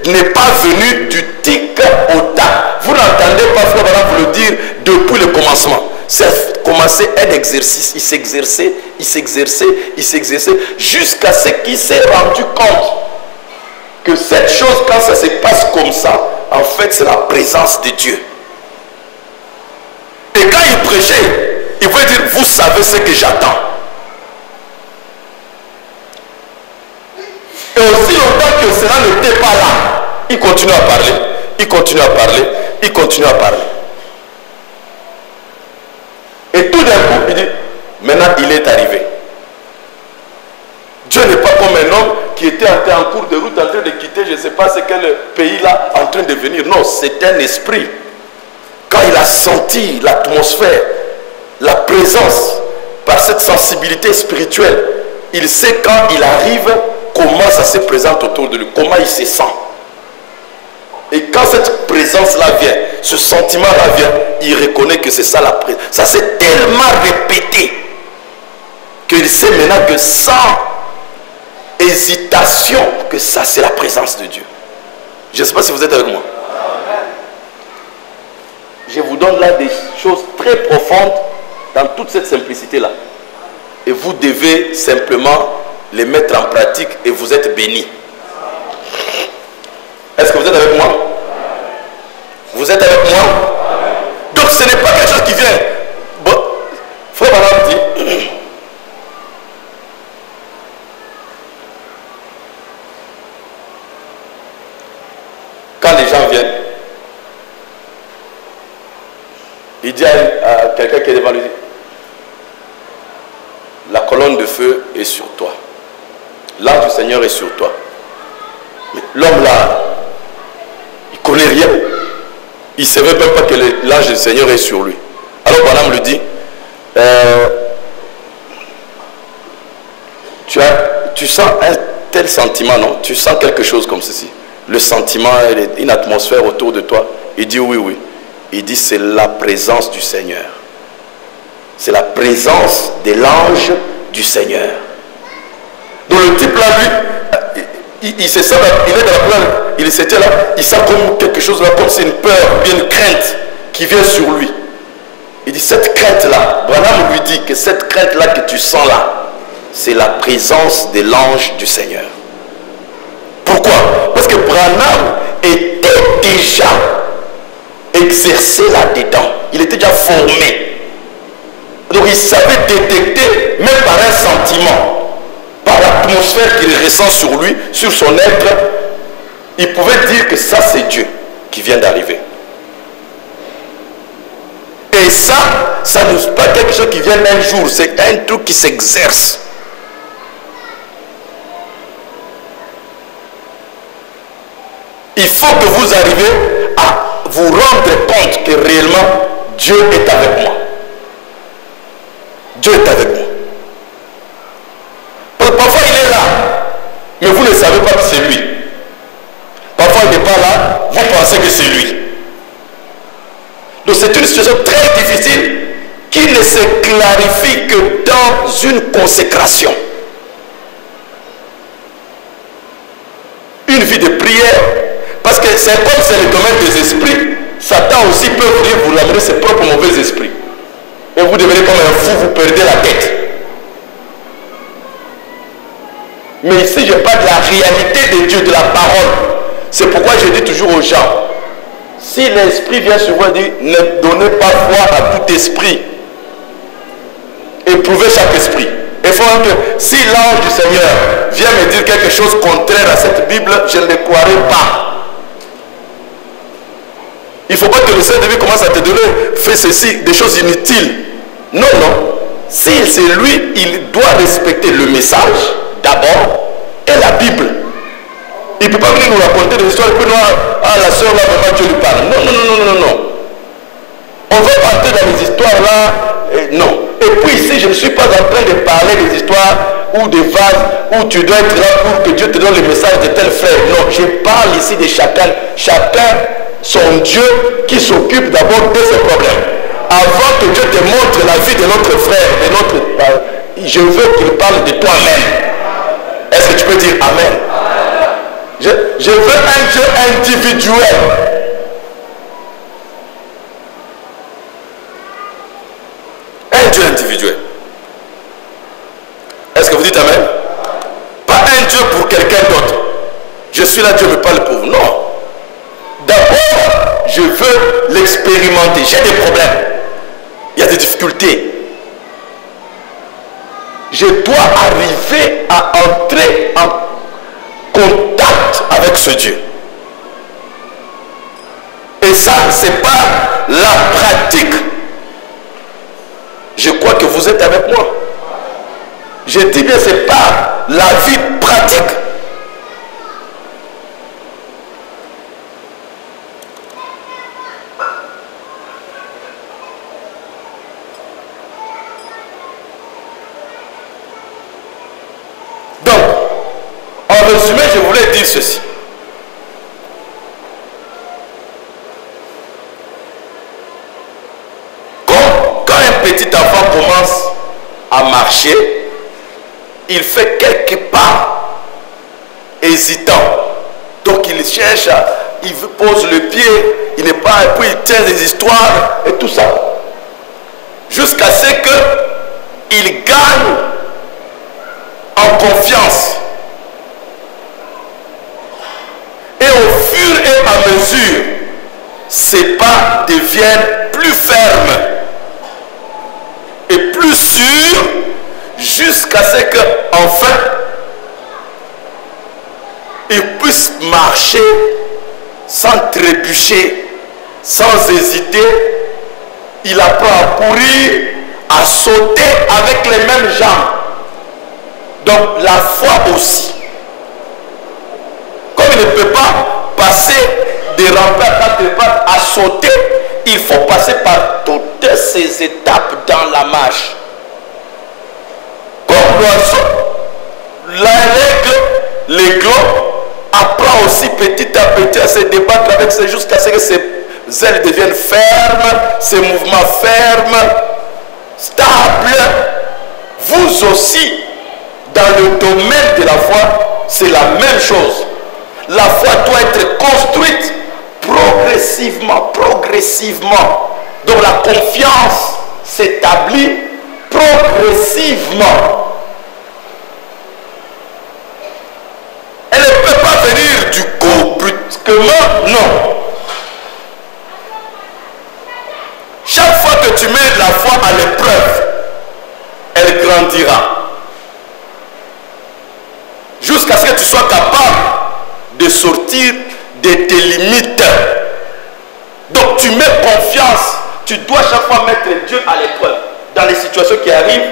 n'est pas venu du tic au tac. Vous n'entendez pas frère Madame vous le dire depuis le commencement. C'est commencé un exercice. Il s'exerçait, il s'exerçait, il s'exerçait, jusqu'à ce qu'il s'est rendu compte que cette chose, quand ça se passe comme ça, en fait, c'est la présence de Dieu. Et quand il prêchait, il veut dire, vous savez ce que j'attends. Et aussi longtemps que cela n'était pas là, il continue à parler, il continue à parler, il continue à parler. Et tout d'un coup, il dit, maintenant il est arrivé. Dieu n'est pas comme un homme qui était en cours de route, en train de quitter, je ne sais pas c'est quel pays là, en train de venir. Non, c'est un esprit. Quand il a senti l'atmosphère, la présence, par cette sensibilité spirituelle, il sait quand il arrive, comment ça se présente autour de lui, comment il se sent. Et quand cette présence-là vient, ce sentiment-là vient, il reconnaît que c'est ça la présence. Ça s'est tellement répété qu'il sait maintenant que sans hésitation, que ça c'est la présence de Dieu. Je ne sais pas si vous êtes avec moi. Je vous donne là des choses très profondes dans toute cette simplicité-là. Et vous devez simplement les mettre en pratique et vous êtes bénis. Est-ce que vous êtes avec moi? Vous êtes avec moi? Donc ce n'est pas quelque chose qui vient. Bon, frère Madame dit, quand les gens viennent, il dit à quelqu'un qui est devant lui, la colonne de feu est sur toi. L'ange du Seigneur est sur toi. Mais l'homme là, il ne connaît rien. Il ne savait même pas que l'ange du Seigneur est sur lui. Alors Branham lui dit, tu sens un tel sentiment, non? Tu sens quelque chose comme ceci. Le sentiment, une atmosphère autour de toi. Il dit oui, oui. Il dit c'est la présence du Seigneur. C'est la présence de l'ange du Seigneur. Donc le type là, lui, il se sent, il est dans la plaine, il s'était là, il sent comme quelque chose là, comme c'est une peur, bien une crainte qui vient sur lui. Il dit cette crainte là, Branham lui dit que cette crainte là que tu sens là, c'est la présence de l'ange du Seigneur. Pourquoi? Parce que Branham était déjà exercé là-dedans. Il était déjà formé. Donc il savait détecter, même par un sentiment, par l'atmosphère qu'il ressent sur lui, sur son être, il pouvait dire que ça c'est Dieu qui vient d'arriver. Et ça n'est pas quelque chose qui vient d'un jour, c'est un truc qui s'exerce. Il faut que vous arriviez à vous rendre compte que réellement Dieu est avec moi. Dieu est avec moi. Parfois il est là, mais vous ne savez pas que c'est lui. Parfois il n'est pas là, vous pensez que c'est lui. Donc c'est une situation très difficile qui ne se clarifie que dans une consécration. Une vie de prière. Parce que c'est comme c'est le domaine des esprits, Satan aussi peut venir vous l'amener ses propres mauvais esprits. Et vous devenez comme un fou, vous perdez la tête. Mais ici, je parle de la réalité de Dieu, de la parole. C'est pourquoi je dis toujours aux gens, si l'esprit vient sur vous et dit, ne donnez pas foi à tout esprit. Éprouvez chaque esprit. Il faut que si l'ange du Seigneur vient me dire quelque chose contraire à cette Bible, je ne le croirai pas. Il ne faut pas que le Saint-Esprit commence à te donner, fais ceci, des choses inutiles. Non, non. Si c'est lui, il doit respecter le message d'abord et la Bible. Il ne peut pas venir nous raconter des histoires et puis nous, ah la soeur là, maman, Dieu lui parle. Non, non, non, non, non, non. On veut entrer dans les histoires là, non. Et puis ici, je ne suis pas en train de parler des histoires ou des vases où tu dois être là pour que Dieu te donne le message de tel frère. Non, je parle ici de chacun. Chacun son Dieu qui s'occupe d'abord de ses problèmes. Avant que Dieu te montre la vie de notre frère, de notre... je veux qu'il parle de toi-même. Est-ce que tu peux dire Amen? Je veux un Dieu individuel. Un Dieu individuel. Est-ce que vous dites Amen? Pas un Dieu pour quelqu'un d'autre. Je suis là, Dieu me parle pour vous. Non. D'abord, je veux l'expérimenter. J'ai des problèmes. Il y a des difficultés. Je dois arriver à entrer en contact avec ce Dieu. Et ça, ce n'est pas la pratique. Je crois que vous êtes avec moi. Je dis bien, ce n'est pas la vie pratique. Donc, en résumé, je voulais dire ceci. Quand un petit enfant commence à marcher, il fait quelques pas hésitant. Donc il cherche, il pose le pied, il n'est pas, et puis il tient des histoires et tout ça. Jusqu'à ce qu'il gagne en confiance. Et au fur et à mesure, ses pas deviennent plus fermes et plus sûrs, jusqu'à ce qu'enfin, il puisse marcher sans trébucher, sans hésiter. Il apprend à courir, à sauter avec les mêmes jambes. Donc la foi aussi. Comme il ne peut pas passer des rampettes à quatre pattes à sauter, il faut passer par toutes ces étapes dans la marche. Comme l'oiseau, l'aiglon apprend aussi petit à petit à se débattre avec ses jusqu'à ce que ses ailes deviennent fermes, ses mouvements fermes, stables. Vous aussi, dans le domaine de la foi, c'est la même chose. La foi doit être construite progressivement. Donc la confiance s'établit progressivement. Elle ne peut pas venir du coup brusquement, non. Chaque fois que tu mets la foi à l'épreuve, elle grandira. Jusqu'à ce que tu sois capable de sortir de tes limites. Donc tu mets confiance. Tu dois chaque fois mettre Dieu à l'épreuve. Dans les situations qui arrivent,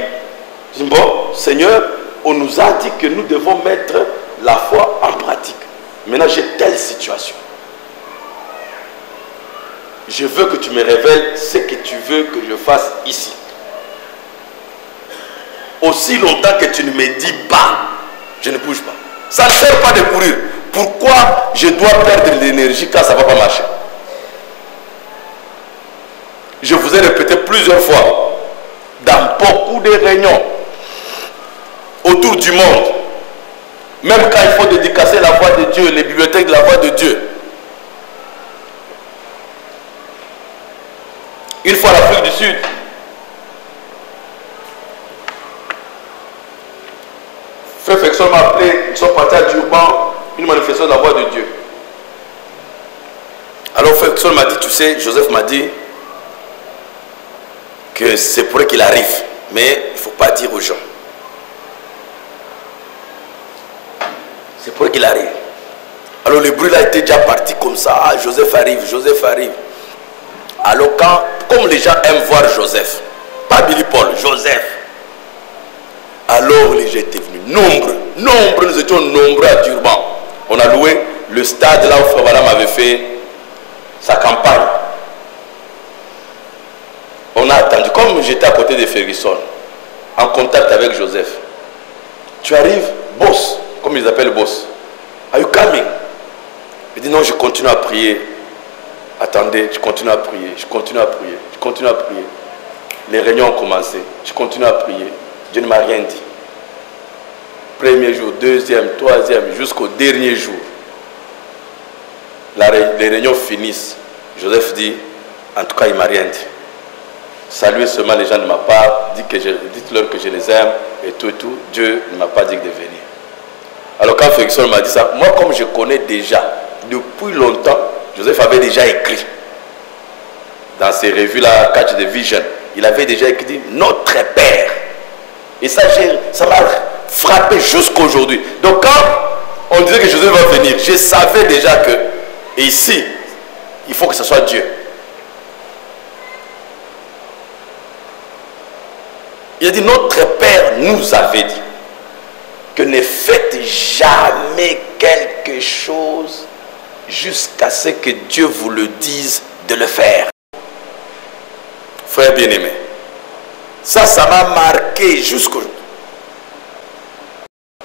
je dis, bon, Seigneur, on nous a dit que nous devons mettre la foi en pratique. Maintenant, j'ai telle situation. Je veux que tu me révèles ce que tu veux que je fasse ici. Aussi longtemps que tu ne me dis pas, je ne bouge pas. Ça ne sert pas de courir. Pourquoi je dois perdre de l'énergie quand ça ne va pas marcher? Je vous ai répété plusieurs fois, dans beaucoup de réunions, autour du monde, même quand il faut dédicacer la voix de Dieu, les bibliothèques de la voix de Dieu. Une fois l'Afrique du Sud, Frère Fexon m'a appelé, ils sont partis à Durban, une manifestation de la voix de Dieu. Alors Frère Fexon m'a dit, tu sais, Joseph m'a dit que c'est pour qu'il arrive, mais il ne faut pas dire aux gens. C'est pour qu'il arrive. Alors le bruit là était déjà parti comme ça, ah, Joseph arrive, Joseph arrive. Alors comme les gens aiment voir Joseph, pas Billy Paul, Joseph. Alors les gens étaient venus, nombreux, nous étions nombreux à Durban. On a loué le stade là où Frère Madame avait fait sa campagne. j'étais à côté de Ferguson, en contact avec Joseph. Tu arrives, boss, comme ils appellent boss. Are you coming? Il dit non, je continue à prier. Attendez, je continue à prier, je continue à prier, je continue à prier. Les réunions ont commencé, je continue à prier. Dieu ne m'a rien dit. Premier jour, deuxième, troisième, jusqu'au dernier jour. Les réunions finissent. Joseph dit, en tout cas, il ne m'a rien dit. Saluez seulement les gens de ma part, dites-leur que je les aime et tout et tout. Dieu ne m'a pas dit de venir. Alors quand Ferguson m'a dit ça, moi comme je connais déjà, depuis longtemps, Joseph avait déjà écrit dans ses revues-là, Catch the Vision, il avait déjà écrit notre Père. Et ça m'a frappé jusqu'aujourd'hui. Donc quand on disait que Joseph va venir, je savais déjà que ici, il faut que ce soit Dieu. Il a dit, notre Père nous avait dit que ne faites jamais quelque chose jusqu'à ce que Dieu vous le dise de le faire. Frère bien-aimé, ça m'a marqué jusqu'au...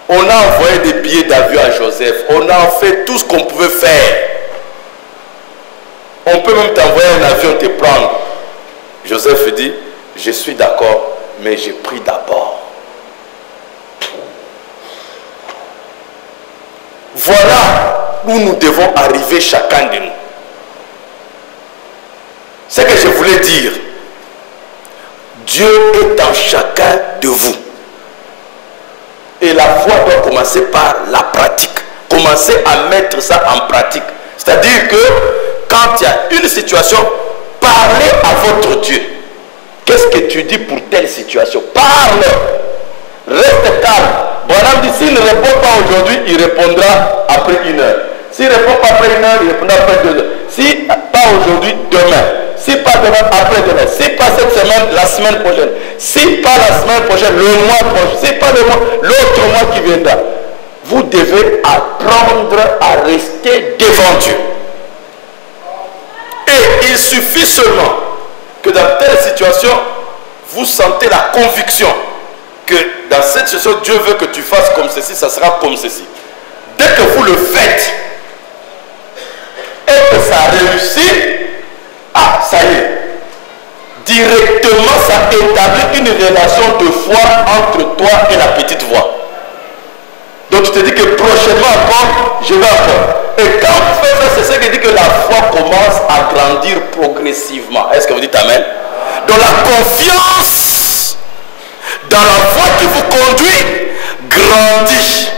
On a envoyé des billets d'avion à Joseph, on a fait tout ce qu'on pouvait faire. On peut même t'envoyer un avion te prendre. Joseph dit, je suis d'accord, mais j'ai pris d'abord. Voilà où nous devons arriver chacun de nous. Ce que je voulais dire, Dieu est en chacun de vous. Et la foi doit commencer par la pratique. Commencez à mettre ça en pratique. C'est-à-dire que quand il y a une situation, parlez à votre Dieu. Qu'est-ce que tu dis pour telle situation? Parle. Reste calme. Bonhomme dit, s'il ne répond pas aujourd'hui, il répondra après 1 heure. S'il ne répond pas après 1 heure, il répondra après 2 heures. Si pas aujourd'hui, demain. Si pas demain, après demain. Si pas cette semaine, la semaine prochaine. Si pas la semaine prochaine, le mois prochain. Si pas le mois, l'autre mois qui viendra. Vous devez apprendre à rester devant Dieu. Et il suffit seulement que dans telle situation, vous sentez la conviction que dans cette situation, Dieu veut que tu fasses comme ceci, ça sera comme ceci. Dès que vous le faites et que ça réussit, ah, ça y est. Directement, ça établit une relation de foi entre toi et la petite voix. Donc tu te dis que prochainement encore, je vais encore. Et quand vous faites ça, c'est ce qui dit que la foi commence à grandir progressivement. Est-ce que vous dites Amen? Donc la confiance dans la foi qui vous conduit grandit.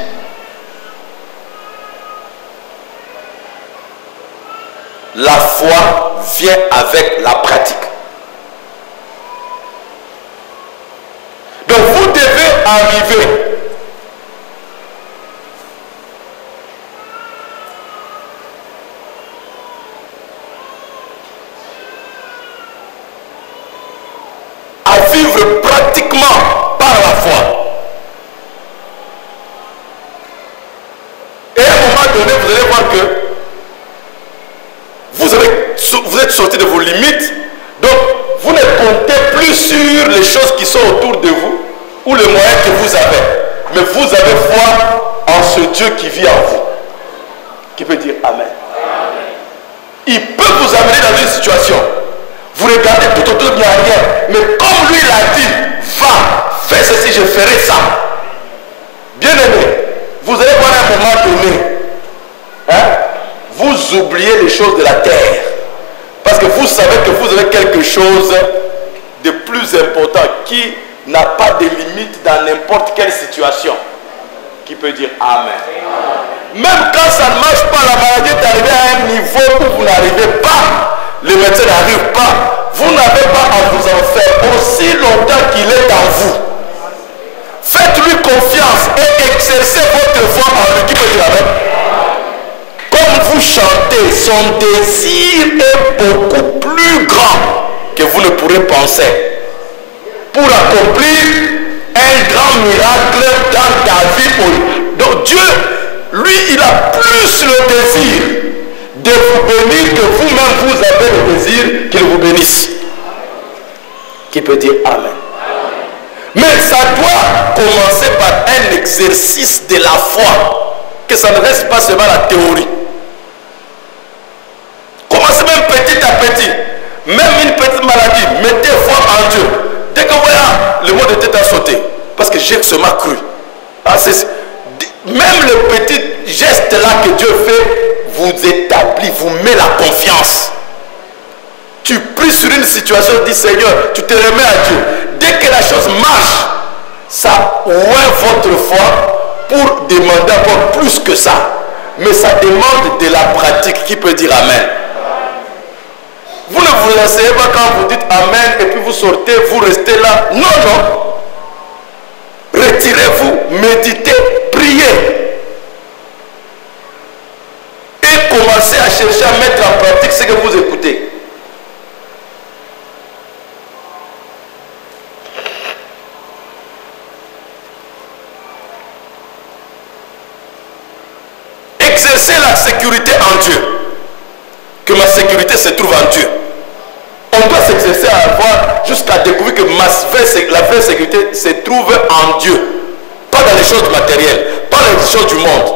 La foi vient avec la pratique. Donc vous devez arriver à vivre pratiquement par la foi. Et à un moment donné, vous allez voir que vous êtes sorti de vos limites, donc vous ne comptez plus sur les choses qui sont autour de vous ou les moyens que vous avez, mais vous avez foi en ce Dieu qui vit en vous. Qui peut dire Amen? Il peut vous amener dans une situation. Vous regardez tout autour, il n'y a rien. Mais comme lui l'a dit, va, fais ceci, je ferai ça. Bien aimé, vous allez voir un moment donné, vous oubliez les choses de la terre. Parce que vous savez que vous avez quelque chose de plus important qui n'a pas de limite dans n'importe quelle situation. Qui peut dire Amen? Même quand ça ne marche pas, la maladie est arrivée à un niveau où vous n'arrivez pas, les médecins n'arrivent pas, vous n'avez pas à vous en faire aussi longtemps qu'il est en vous. Faites-lui confiance et exercez votre foi en lui. Qui peut dire Amen? Comme vous chantez, son désir est beaucoup plus grand que vous ne pourrez penser pour accomplir un grand miracle dans ta vie. Donc Dieu, lui, il a plus le désir de vous bénir que vous-même vous avez le désir qu'il vous bénisse. Qui peut dire Amen? Mais ça doit commencer par un exercice de la foi. Que ça ne reste pas seulement la théorie. Commencez même petit à petit. Même une petite maladie, mettez foi en Dieu. Dès que voilà, le mot de tête a sauté. Parce que j'ai seulement cru. Ah, même le petit geste là que Dieu fait, vous établit, vous met la confiance. Tu pries sur une situation, dis Seigneur, tu te remets à Dieu. Dès que la chose marche, ça ouvre votre foi pour demander encore plus que ça. Mais ça demande de la pratique. Qui peut dire Amen? Vous ne vous asseyez pas quand vous dites Amen et puis vous sortez, vous restez là. Non, non. Retirez-vous, méditez, priez. Et commencez à chercher à mettre en pratique ce que vous écoutez. Exercez la sécurité en Dieu. Que ma sécurité se trouve en Dieu. On doit s'exercer à avoir jusqu'à découvrir que la vraie sécurité se trouve en Dieu. Pas dans les choses matérielles, pas dans les choses du monde,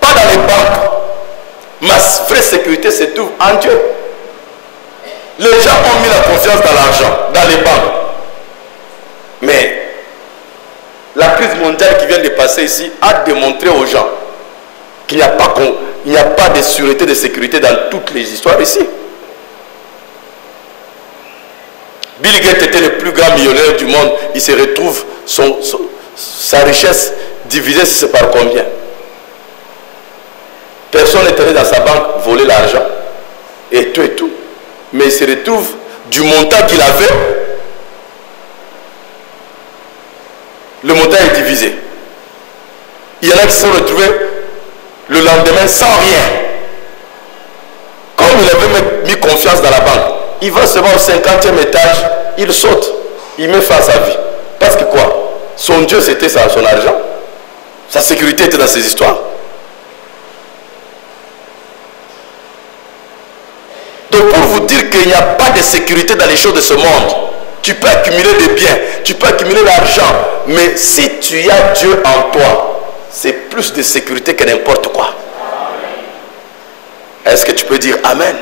pas dans les banques. Ma vraie sécurité se trouve en Dieu. Les gens ont mis la confiance dans l'argent, dans les banques. Mais la crise mondiale qui vient de passer ici a démontré aux gens qu'il n'y a pas de sûreté, de sécurité dans toutes les histoires ici. Bill Gates était le plus grand millionnaire du monde. Il se retrouve sa richesse divisée, c'est par combien? Personne n'est allé dans sa banque voler l'argent. Et tout. Mais il se retrouve du montant qu'il avait. Le montant est divisé. Il y en a qui se sont retrouvés le lendemain sans rien. Comme il avait mis confiance dans la banque, il va se voir au 50e étage, il saute, il met fin à sa vie. Parce que quoi? Son Dieu c'était son argent. Sa sécurité était dans ses histoires. Donc pour vous dire qu'il n'y a pas de sécurité dans les choses de ce monde, tu peux accumuler des biens, tu peux accumuler l'argent, mais si tu as Dieu en toi, c'est plus de sécurité que n'importe quoi. Est-ce que tu peux dire Amen?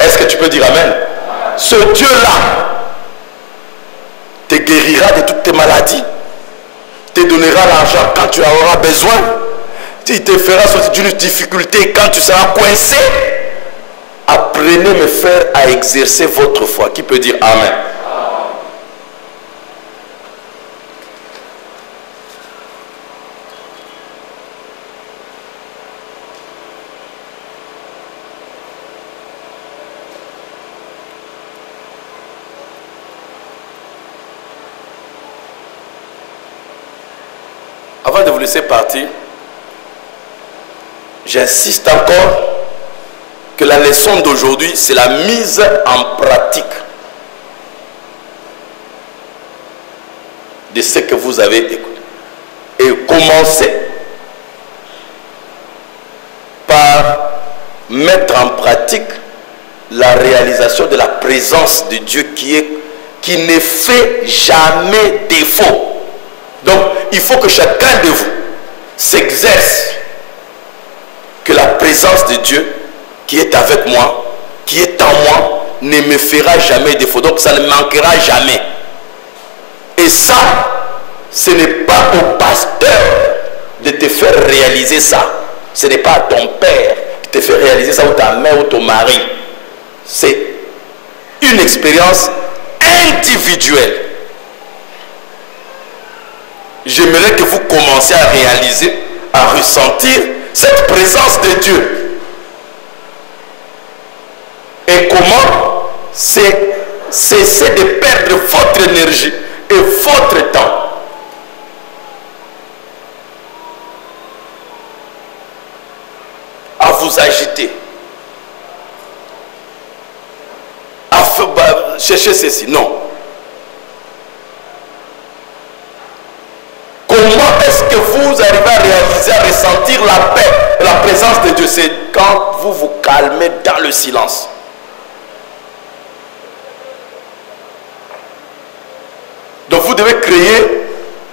Est-ce que tu peux dire Amen? Ce Dieu-là te guérira de toutes tes maladies, te donnera l'argent quand tu en auras besoin, il te fera sortir d'une difficulté quand tu seras coincé. Apprenez, mes frères, à exercer votre foi. Qui peut dire Amen? Avant de vous laisser partir, j'insiste encore que la leçon d'aujourd'hui, c'est la mise en pratique de ce que vous avez écouté. Et commencez par mettre en pratique la réalisation de la présence de Dieu qui ne fait jamais défaut. Donc, il faut que chacun de vous s'exerce que la présence de Dieu qui est avec moi, qui est en moi, ne me fera jamais défaut. Donc, ça ne manquera jamais. Et ça, ce n'est pas au pasteur de te faire réaliser ça. Ce n'est pas à ton père de te faire réaliser ça, ou ta mère, ou ton mari. C'est une expérience individuelle. J'aimerais que vous commenciez à réaliser, à ressentir cette présence de Dieu. Et comment cesser de perdre votre énergie et votre temps à vous agiter, à chercher ceci. Non. Comment est-ce que vous arrivez à réaliser, à ressentir la paix, la présence de Dieu? C'est quand vous vous calmez dans le silence. vous devez créer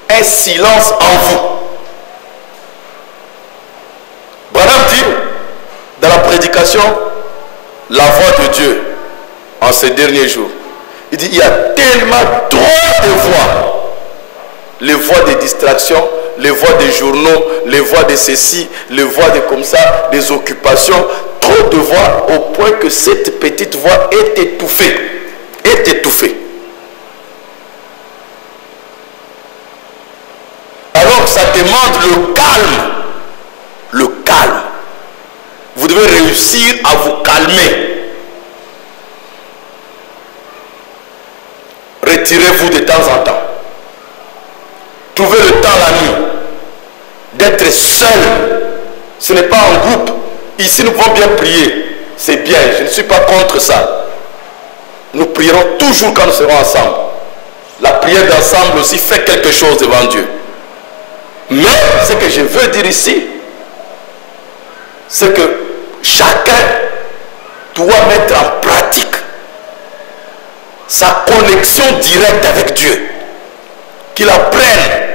un silence en vous. Branham dit, dans la prédication, la voix de Dieu, en ces derniers jours, il dit, il y a tellement trop de voix. Les voix des distractions, les voix des journaux, les voix de ceci, les voix de comme ça, des occupations, trop de voix au point que cette petite voix est étouffée. Est étouffée. Alors ça demande le calme. Le calme. Vous devez réussir à vous calmer. Retirez-vous de temps en temps. Trouvez le temps la nuit d'être seul. Ce n'est pas en groupe. Ici, nous pouvons bien prier. C'est bien, je ne suis pas contre ça. Nous prierons toujours quand nous serons ensemble. La prière d'ensemble aussi fait quelque chose devant Dieu. Mais ce que je veux dire ici, c'est que chacun doit mettre en pratique sa connexion directe avec Dieu. Qu'il apprenne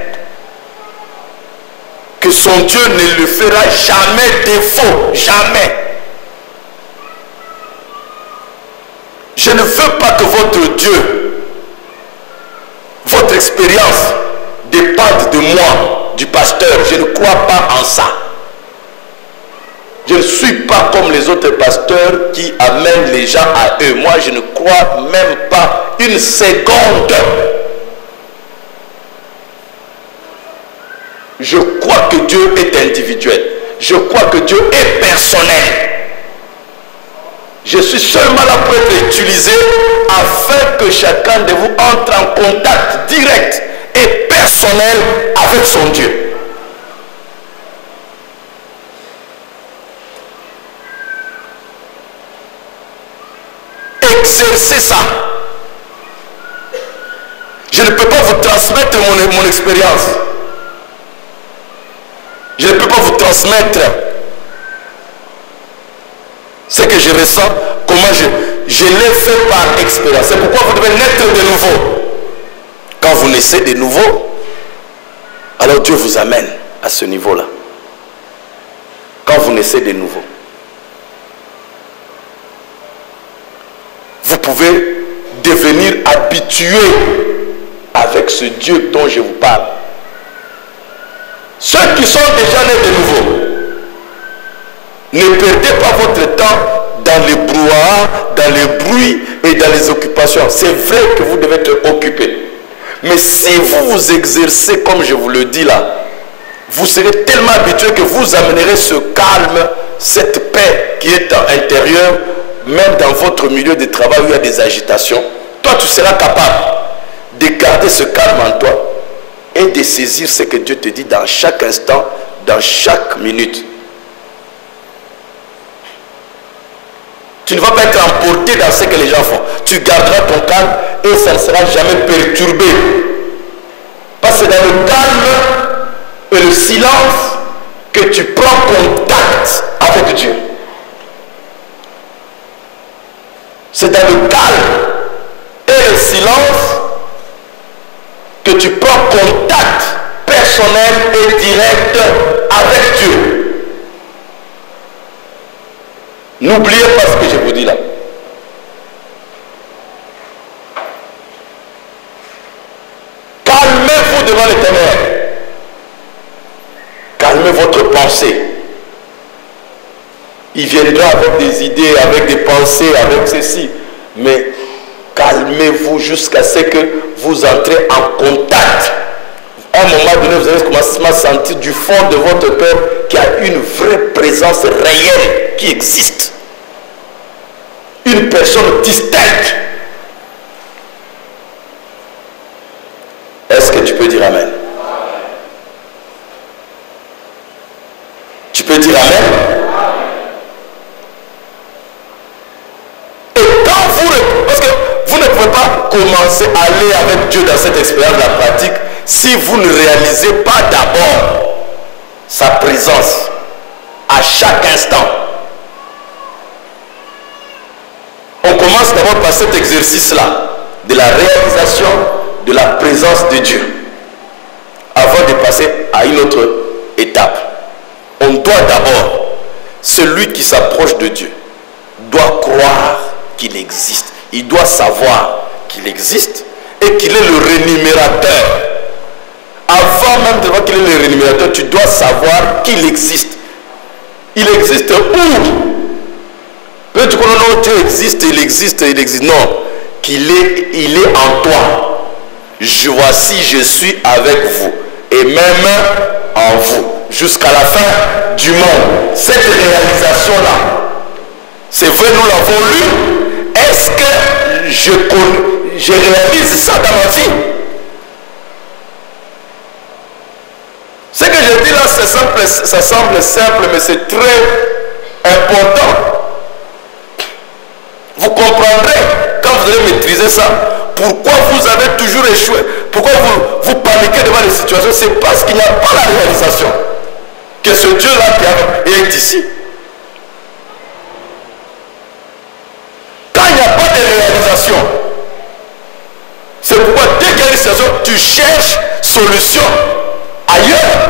que son Dieu ne le fera jamais défaut. Jamais. Je ne veux pas que votre Dieu, votre expérience dépende de moi, du pasteur. Je ne crois pas en ça. Je ne suis pas comme les autres pasteurs qui amènent les gens à eux. Moi, je ne crois même pas une seconde. Je crois que Dieu est individuel. Je crois que Dieu est personnel. Je suis seulement là pour être utilisé afin que chacun de vous entre en contact direct et personnel avec son Dieu. Exercez ça. Je ne peux pas vous transmettre mon expérience. Je ne peux pas vous transmettre ce que je ressens, comment je l'ai fait par expérience. C'est pourquoi vous devez naître de nouveau. Quand vous naissez de nouveau, alors Dieu vous amène à ce niveau-là. Quand vous naissez de nouveau, vous pouvez devenir habitué avec ce Dieu dont je vous parle. Ceux qui sont déjà nés de nouveau, ne perdez pas votre temps dans les brouhahas, dans les bruits et dans les occupations. C'est vrai que vous devez être occupé. Mais si vous vous exercez comme je vous le dis là, vous serez tellement habitué que vous amènerez ce calme, cette paix qui est à l'intérieur, même dans votre milieu de travail où il y a des agitations. Toi, tu seras capable de garder ce calme en toi et de saisir ce que Dieu te dit dans chaque instant, dans chaque minute. Tu ne vas pas être emporté dans ce que les gens font. Tu garderas ton calme et ça ne sera jamais perturbé. Parce que c'est dans le calme et le silence que tu prends contact avec Dieu. C'est dans le calme et le silence que tu prends contact personnel et direct avec Dieu. N'oubliez pas ce que je vous dis là. Calmez-vous devant l'Éternel. Calmez votre pensée. Il viendra avec des idées, avec des pensées, avec ceci. Mais calmez-vous jusqu'à ce que vous entrez en contact. À un moment donné, vous allez commencer à sentir du fond de votre cœur qu'il y a une vraie présence réelle qui existe. Une personne distincte. Est-ce que tu peux dire Amen? Tu peux dire Amen? Et quand parce que vous ne pouvez pas commencer à aller avec Dieu dans cette expérience de la pratique si vous ne réalisez pas d'abord sa présence à chaque instant. On commence d'abord par cet exercice-là, de la réalisation de la présence de Dieu avant de passer à une autre étape. On doit d'abord, celui qui s'approche de Dieu doit croire qu'il existe. Il doit savoir qu'il existe et qu'il est le rémunérateur. Avant même de voir qu'il est le rémunérateur, tu dois savoir qu'il existe. Il existe où? Peut-être tu connais, non, Dieu existe, il existe, il existe. Non, il est en toi. Voici, je suis avec vous. Et même en vous. Jusqu'à la fin du monde. Cette réalisation-là, c'est vrai, nous l'avons lu. Est-ce que je réalise ça dans ma vie? Ce que je dis là, ça semble simple, mais c'est très important. Vous comprendrez quand vous allez maîtriser ça. Pourquoi vous avez toujours échoué? Pourquoi vous paniquez devant les situations? C'est parce qu'il n'y a pas la réalisation que ce Dieu-là qui est ici. Quand il n'y a pas de réalisation, c'est pourquoi dès qu'il y a une situation, tu cherches solution ailleurs.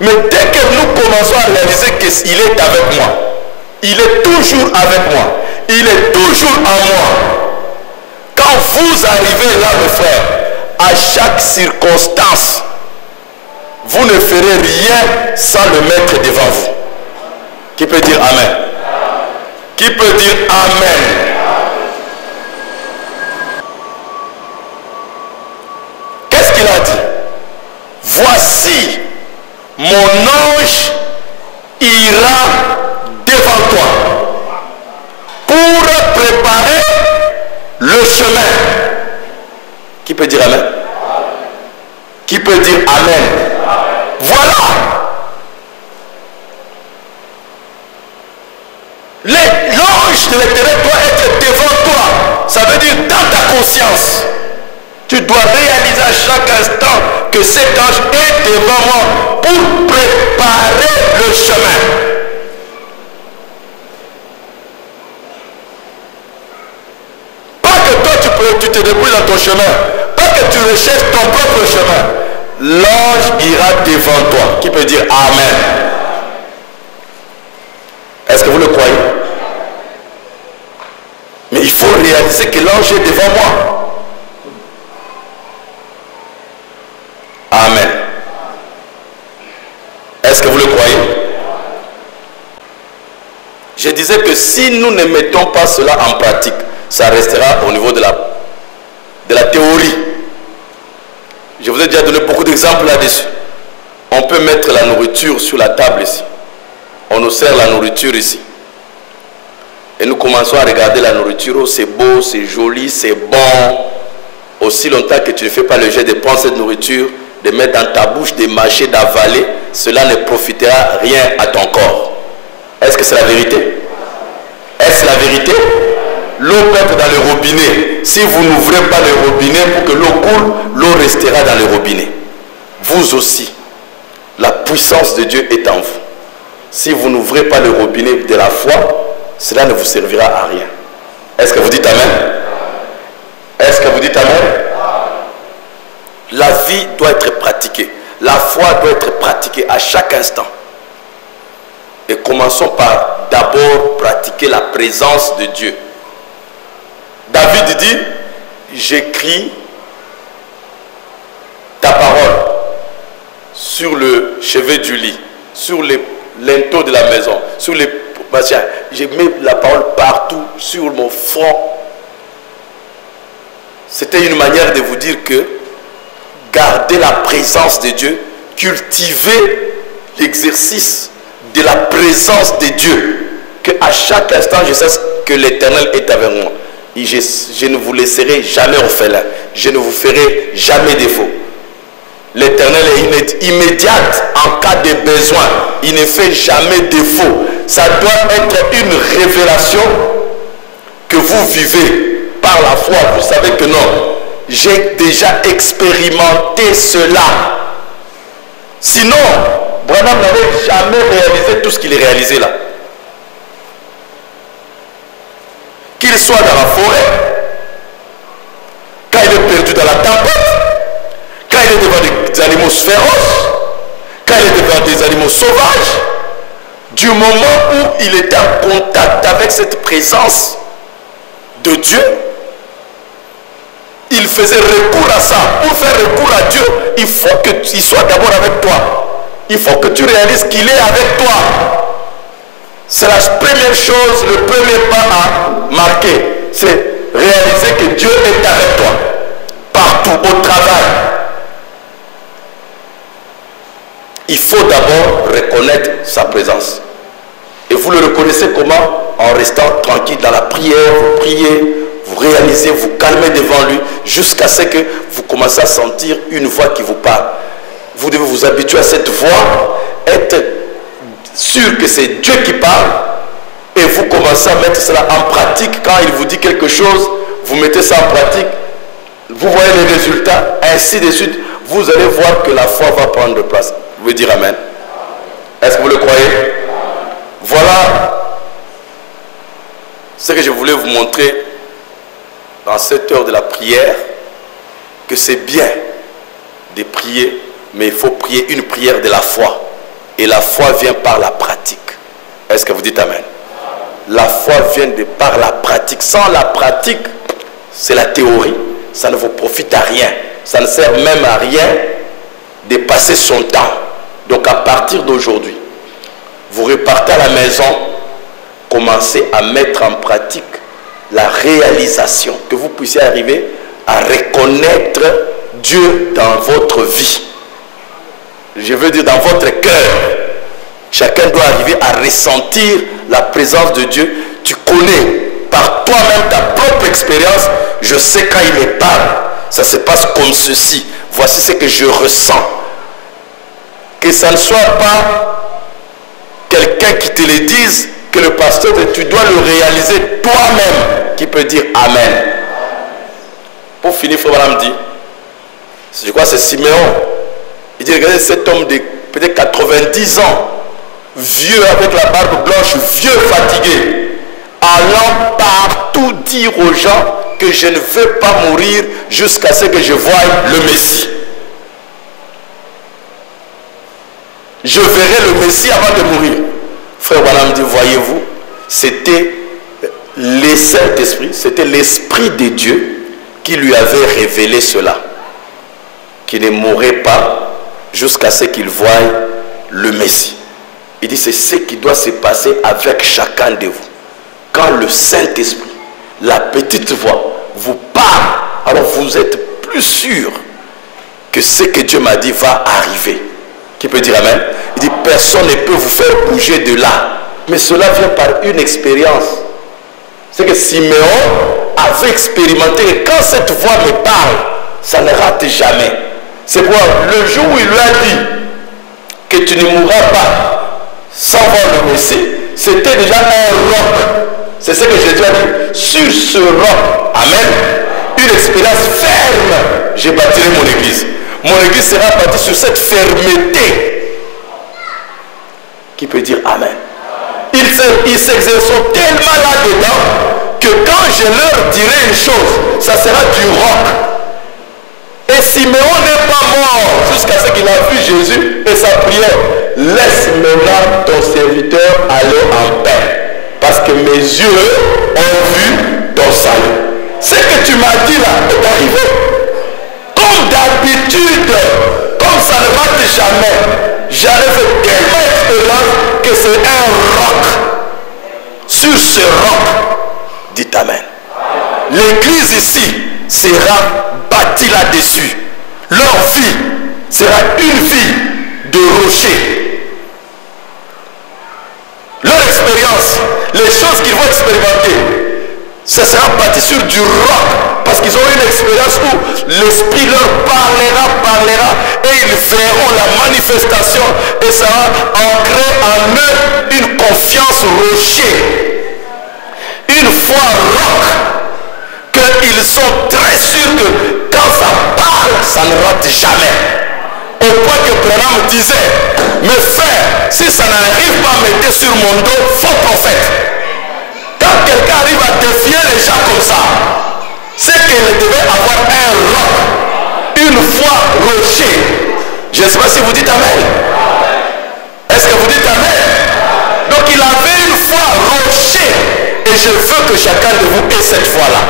Mais dès que nous commençons à réaliser qu'il est avec moi, il est toujours avec moi, il est toujours en moi. Quand vous arrivez là, mes frères, à chaque circonstance, vous ne ferez rien sans le mettre devant vous. Qui peut dire Amen? Qui peut dire Amen? Qu'est-ce qu'il a dit? Voici, mon ange ira devant toi pour préparer le chemin. Qui peut dire Amen? Qui peut dire Amen? Voilà. L'ange de l'Éternel doit être devant toi. Ça veut dire dans ta conscience. Tu dois réaliser à chaque instant que cet ange est devant moi pour préparer le chemin. Tu te débrouilles dans ton chemin. Pas que tu recherches ton propre chemin. L'ange ira devant toi. Qui peut dire Amen? Est-ce que vous le croyez? Mais il faut réaliser que l'ange est devant moi. Amen. Est-ce que vous le croyez? Je disais que si nous ne mettons pas cela en pratique, ça restera au niveau de la théorie. Je vous ai déjà donné beaucoup d'exemples là-dessus. On peut mettre la nourriture sur la table ici. On nous sert la nourriture ici. Et nous commençons à regarder la nourriture. Oh, c'est beau, c'est joli, c'est bon. Aussi longtemps que tu ne fais pas le jet de prendre cette nourriture, de mettre dans ta bouche, de mâcher, d'avaler, cela ne profitera rien à ton corps. Est-ce que c'est la vérité? Est-ce la vérité? L'eau peut être dans le robinet. Si vous n'ouvrez pas le robinet pour que l'eau coule, l'eau restera dans le robinet. Vous aussi, la puissance de Dieu est en vous. Si vous n'ouvrez pas le robinet de la foi, cela ne vous servira à rien. Est-ce que vous dites Amen? Est-ce que vous dites Amen? La vie doit être pratiquée. La foi doit être pratiquée à chaque instant. Et commençons par d'abord pratiquer la présence de Dieu. David dit, j'écris ta parole sur le chevet du lit, sur les linteaux de la maison, sur les... Je mets la parole partout sur mon front. C'était une manière de vous dire que gardez la présence de Dieu, cultivez l'exercice de la présence de Dieu, que à chaque instant je sais que l'Éternel est avec moi. Et je ne vous laisserai jamais orphelin. Je ne vous ferai jamais défaut. L'Éternel est immédiate en cas de besoin. Il ne fait jamais défaut. Ça doit être une révélation que vous vivez par la foi. Vous savez que non. J'ai déjà expérimenté cela. Sinon, Branham n'avait jamais réalisé tout ce qu'il a réalisé là. Qu'il soit dans la forêt, quand quand il est perdu dans la tempête, quand il est devant des animaux féroces, quand il est devant des animaux sauvages, du moment où il était en contact avec cette présence de Dieu, il faisait recours à ça. Pour faire recours à Dieu, il faut qu'il soit d'abord avec toi. Il faut que tu réalises qu'il est avec toi. C'est la première chose, le premier pas à marquer. C'est réaliser que Dieu est avec toi. Partout, au travail. Il faut d'abord reconnaître sa présence. Et vous le reconnaissez comment? En restant tranquille dans la prière, vous priez, vous réalisez, vous calmez devant lui, jusqu'à ce que vous commencez à sentir une voix qui vous parle. Vous devez vous habituer à cette voix, être sûr que c'est Dieu qui parle, et vous commencez à mettre cela en pratique. Quand il vous dit quelque chose, vous mettez ça en pratique, vous voyez les résultats, ainsi de suite, vous allez voir que la foi va prendre place. Vous pouvez dire Amen. Est-ce que vous le croyez? Voilà ce que je voulais vous montrer dans cette heure de la prière, que c'est bien de prier, mais il faut prier une prière de la foi. Et la foi vient par la pratique. Est-ce que vous dites Amen? La foi vient par la pratique. Sans la pratique, c'est la théorie. Ça ne vous profite à rien. Ça ne sert même à rien de passer son temps. Donc à partir d'aujourd'hui, vous repartez à la maison, commencez à mettre en pratique la réalisation, que vous puissiez arriver à reconnaître Dieu dans votre vie. Je veux dire dans votre cœur. Chacun doit arriver à ressentir la présence de Dieu. Tu connais par toi-même ta propre expérience. Je sais quand il me parle, ça se passe comme ceci. Voici ce que je ressens. Que ça ne soit pas quelqu'un qui te le dise, que le pasteur, tu dois le réaliser toi-même, qui peut dire Amen. Pour finir, Frère Branham dit, je crois que c'est Siméon, il dit, regardez cet homme de peut-être 90 ans, vieux avec la barbe blanche, vieux fatigué, allant partout dire aux gens que je ne veux pas mourir jusqu'à ce que je voie le Messie. Je verrai le Messie avant de mourir. Frère Branham dit, voyez-vous, c'était le Saint-Esprit, c'était l'Esprit de Dieu qui lui avait révélé cela. Qu'il ne mourrait pas jusqu'à ce qu'il voie le Messie. Il dit, c'est ce qui doit se passer avec chacun de vous. Quand le Saint-Esprit, la petite voix, vous parle, alors vous êtes plus sûr que ce que Dieu m'a dit va arriver. Qui peut dire Amen? Il dit, personne ne peut vous faire bouger de là. Mais cela vient par une expérience. C'est que Siméon avait expérimenté et quand cette voix me parle, ça ne rate jamais. C'est pourquoi le jour où il lui a dit que tu ne mourras pas sans voir le Messie, c'était déjà un roc. C'est ce que Jésus a dit. Sur ce roc, Amen, une expérience ferme, je bâtirai mon église. Mon église sera bâtie sur cette fermeté. Qui peut dire Amen? Ils s'exerceront tellement là-dedans que quand je leur dirai une chose, ça sera du roc. Et Siméon n'est pas mort jusqu'à ce qu'il a vu Jésus et sa prière. Laisse maintenant ton serviteur aller en paix, parce que mes yeux ont vu ton salut. Ce que tu m'as dit là est arrivé. Comme d'habitude, comme ça ne rate jamais, j'arrive tellement d'expérience que c'est un roc. Sur ce roc, dites Amen. L'église ici sera bâtie là-dessus. Leur vie sera une vie de rocher. Leur expérience, les choses qu'ils vont expérimenter, ça sera bâti sur du roc, parce qu'ils ont une expérience où l'Esprit leur parlera, et ils verront la manifestation, et ça va ancrer en eux une confiance rocher, une foi roc, qu'ils sont très sûrs que quand ça parle, ça ne rate jamais. Au point que Branham disait, mes frères, si ça n'arrive pas à mettre sur mon dos, faux prophète. Quand quelqu'un arrive à défier les gens comme ça, c'est qu'elle devait avoir un roc, une foi rocher. Je ne sais pas si vous dites Amen. Est-ce que vous dites Amen? Donc il avait une foi rocher. Et je veux que chacun de vous ait cette foi-là.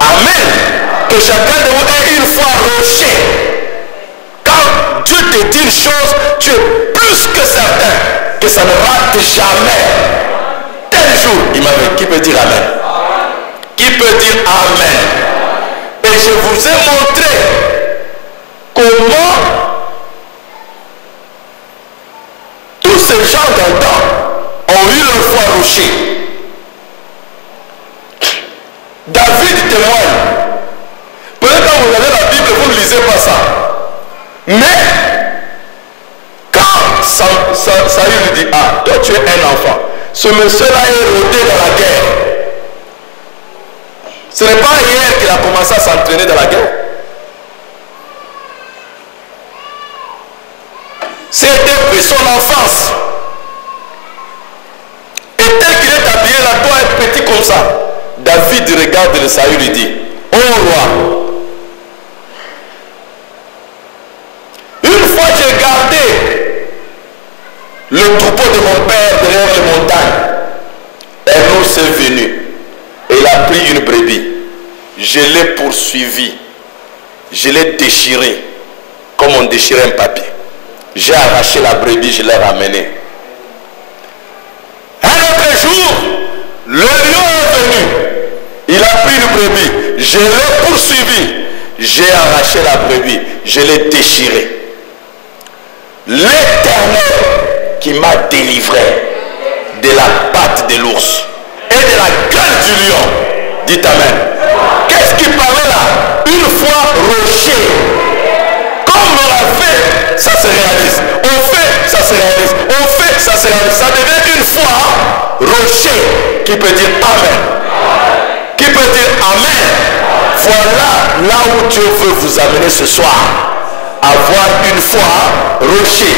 Amen. Que chacun de vous ait une foi rocher. Quand Dieu te dit une chose, tu es plus que certain que ça ne rate jamais. Tel jour, il m'avait, qui peut dire Amen? Qui peut dire Amen? Et je vous ai montré comment tous ces gens d'antan ont eu leur foi rocher. David témoigne. Peut-être quand vous avez la Bible, vous ne lisez pas ça. Mais quand Saül dit, ah, toi tu es un enfant, ce monsieur-là est rodé dans la guerre. Ce n'est pas hier qu'il a commencé à s'entraîner dans la guerre. C'était depuis son enfance. Et tel qu'il est habillé là, toi être petit comme ça. David regarde le Saül et dit, ô roi, une fois j'ai gardé le troupeau de mon père derrière les montagnes, un ours est venu et il a pris une brebis. Je l'ai poursuivi, je l'ai déchiré comme on déchirait un papier. J'ai arraché la brebis, je l'ai ramenée. Un autre jour, le lion est venu. Il a pris une brebis. Je l'ai poursuivi. J'ai arraché la brebis. Je l'ai déchirée. L'Éternel qui m'a délivré de la patte de l'ours et de la gueule du lion. Dites Amen. Qu'est-ce qu'il parlait là? Une fois rocher. Comme on l'a fait, ça se réalise. On fait, ça se réalise. On fait, ça se réalise. Ça devient une foi rocher. Qui peut dire Amen? Qui peut dire Amen? Voilà là où Dieu veut vous amener ce soir. Avoir une foi rocher.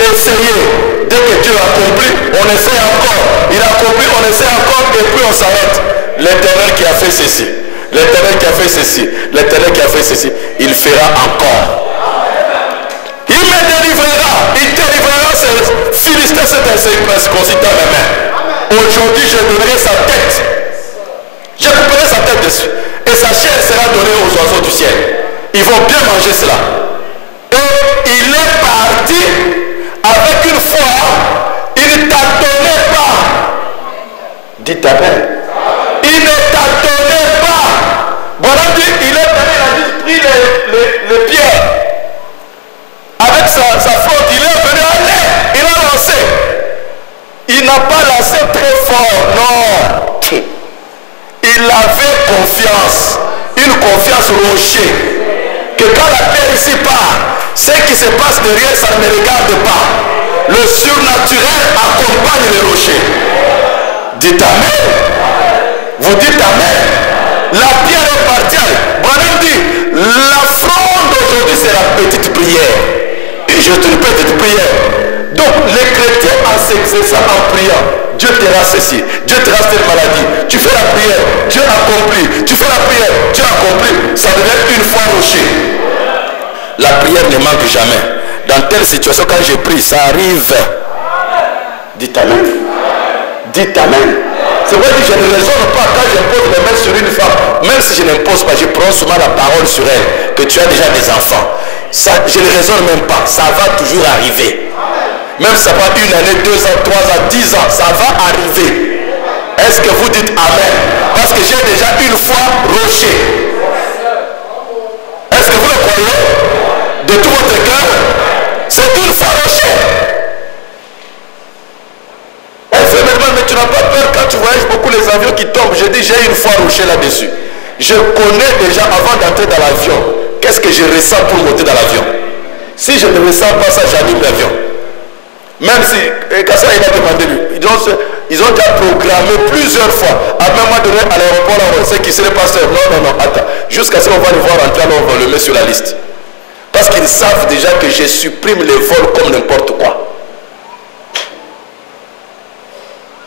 Essayez. Dès que Dieu accomplit, on essaie encore. Il accomplit, on essaie encore et puis on s'arrête. L'Éternel qui a fait ceci. L'Éternel qui a fait ceci. L'Éternel qui a fait ceci. Il fera encore. Il me délivrera. Il délivrera ces Philistins, cette circoncision à mes mains. Aujourd'hui, je donnerai sa tête. Je couperai sa tête dessus. Et sa chair sera donnée aux oiseaux du ciel. Ils vont bien manger cela. Et il est parti avec une foi. Il ne tâtonnait pas. Dites Amen. Il ne tâtonnait pas. Voilà, il est allé, il a juste pris les pierres. Avec sa faute, il est venu aller. Il a lancé. Il n'a pas lancé très fort. Non. Il avait confiance. Une confiance rocher. Que quand la terre ici part, ce qui se passe derrière, ça ne me regarde pas. Le surnaturel accompagne les rochers. Dites Amen. Vous dites Amen. La pierre est partie. Branham dit, la fronde aujourd'hui c'est la petite prière. Et juste une petite prière. Donc les chrétiens en s'exerçant en priant, Dieu te rase ceci, Dieu te rase telle maladie. Tu fais la prière, Dieu accomplit. Tu fais la prière, Dieu accomplit. Ça devient une foi rocher. La prière ne manque jamais. Dans telle situation, quand je prie, ça arrive. Dites Amen. Dites Amen. C'est vrai que je ne raisonne pas quand j'impose les mains sur une femme. Même si je n'impose pas, je prends souvent la parole sur elle. Que tu as déjà des enfants. Ça, je ne raisonne même pas. Ça va toujours arriver. Même si ça va 1 année, 2 ans, 3 ans, 10 ans, ça va arriver. Est-ce que vous dites Amen? Parce que j'ai déjà une foi rocher. Est-ce que vous le croyez? De tout votre cœur? C'est une foi rocher. Mais tu n'as pas peur quand tu voyages beaucoup les avions qui tombent. Je dis, j'ai une foi rocher là-dessus. Je connais déjà avant d'entrer dans l'avion. Qu'est-ce que je ressens pour monter dans l'avion? Si je ne ressens pas ça, j'anime l'avion. Même si, quand ça il a demandé lui, ils ont déjà programmé plusieurs fois. À un moment donné, à l'aéroport, on sait qui serait pasteur. Non, attends. Jusqu'à ce qu'on va le voir entrer, alors on va le mettre sur la liste. Parce qu'ils savent déjà que je supprime les vols comme n'importe quoi.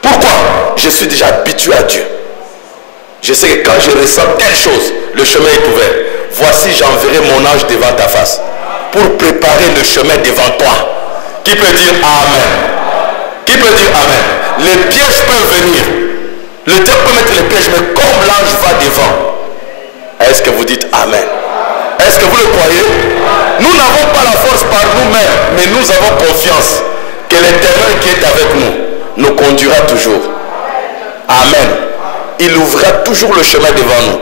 Pourquoi? Je suis déjà habitué à Dieu. Je sais que quand je ressens telle chose, le chemin est ouvert. Voici, j'enverrai mon ange devant ta face pour préparer le chemin devant toi. Qui peut dire Amen? Qui peut dire Amen? Les pièges peuvent venir. Le diable peut mettre les pièges, mais comme l'ange va devant, est-ce que vous dites Amen? Est-ce que vous le croyez? Nous n'avons pas la force par nous-mêmes, mais nous avons confiance que l'Éternel qui est avec nous nous conduira toujours. Amen. Il ouvrira toujours le chemin devant nous.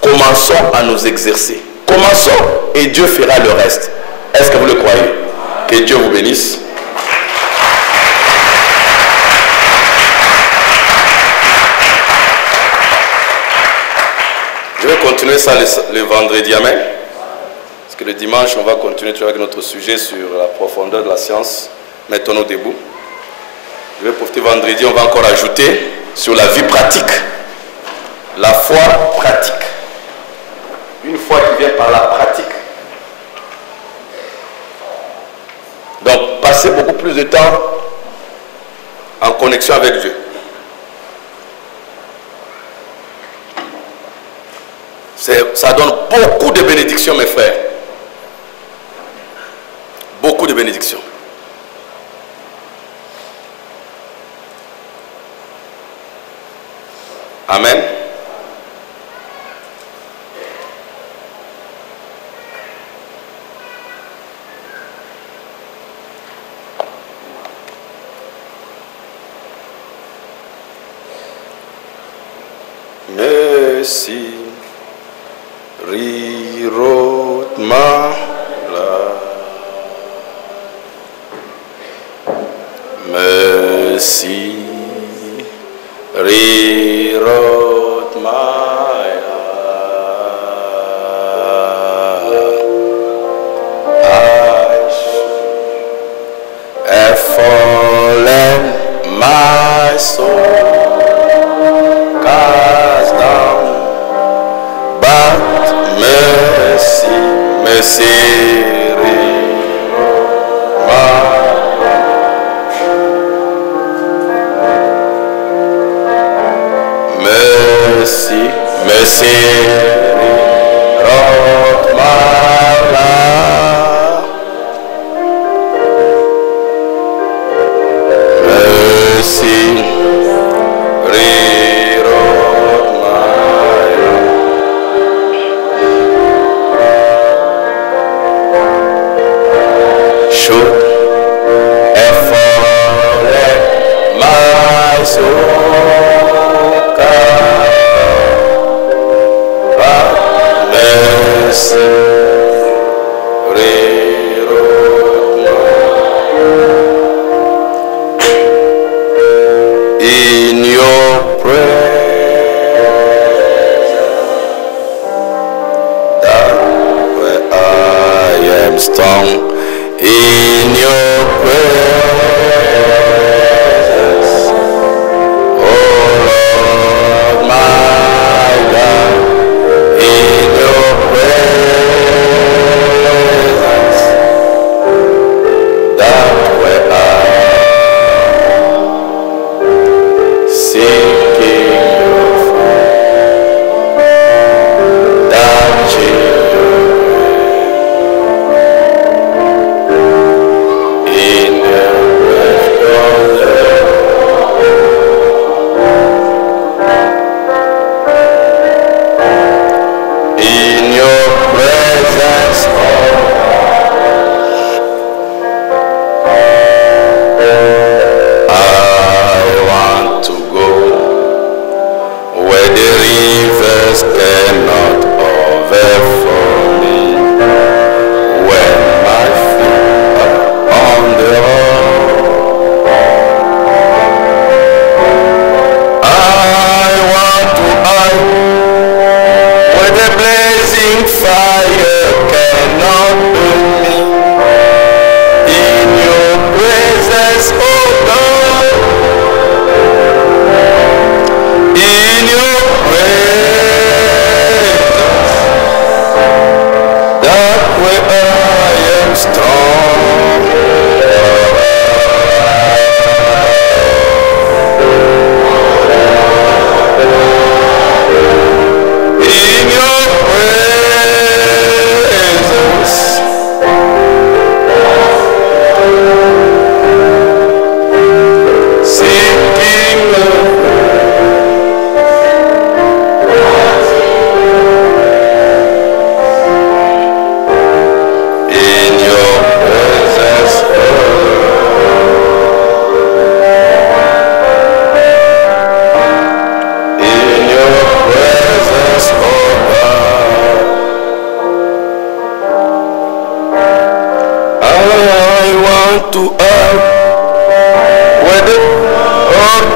Commençons à nous exercer. Commençons et Dieu fera le reste. Est-ce que vous le croyez? Que Dieu vous bénisse. Je vais continuer ça le vendredi. Amen. Parce que le dimanche, on va continuer avec notre sujet sur la profondeur de la science. Mettons-nous debout. Je vais profiter vendredi, on va encore ajouter sur la vie pratique. La foi pratique. Une foi qui vient par la pratique. Donc, passer beaucoup plus de temps en connexion avec Dieu. Ça donne beaucoup de bénédictions, mes frères. Beaucoup de bénédictions. Amen. Merci. Rirot ma la. Merci. Rirot maya. Have fallen my soul, cast down, but mercy, mercy. Mercy, Rot Mala. Mercy, Rot Mala. Should have fallen my soul.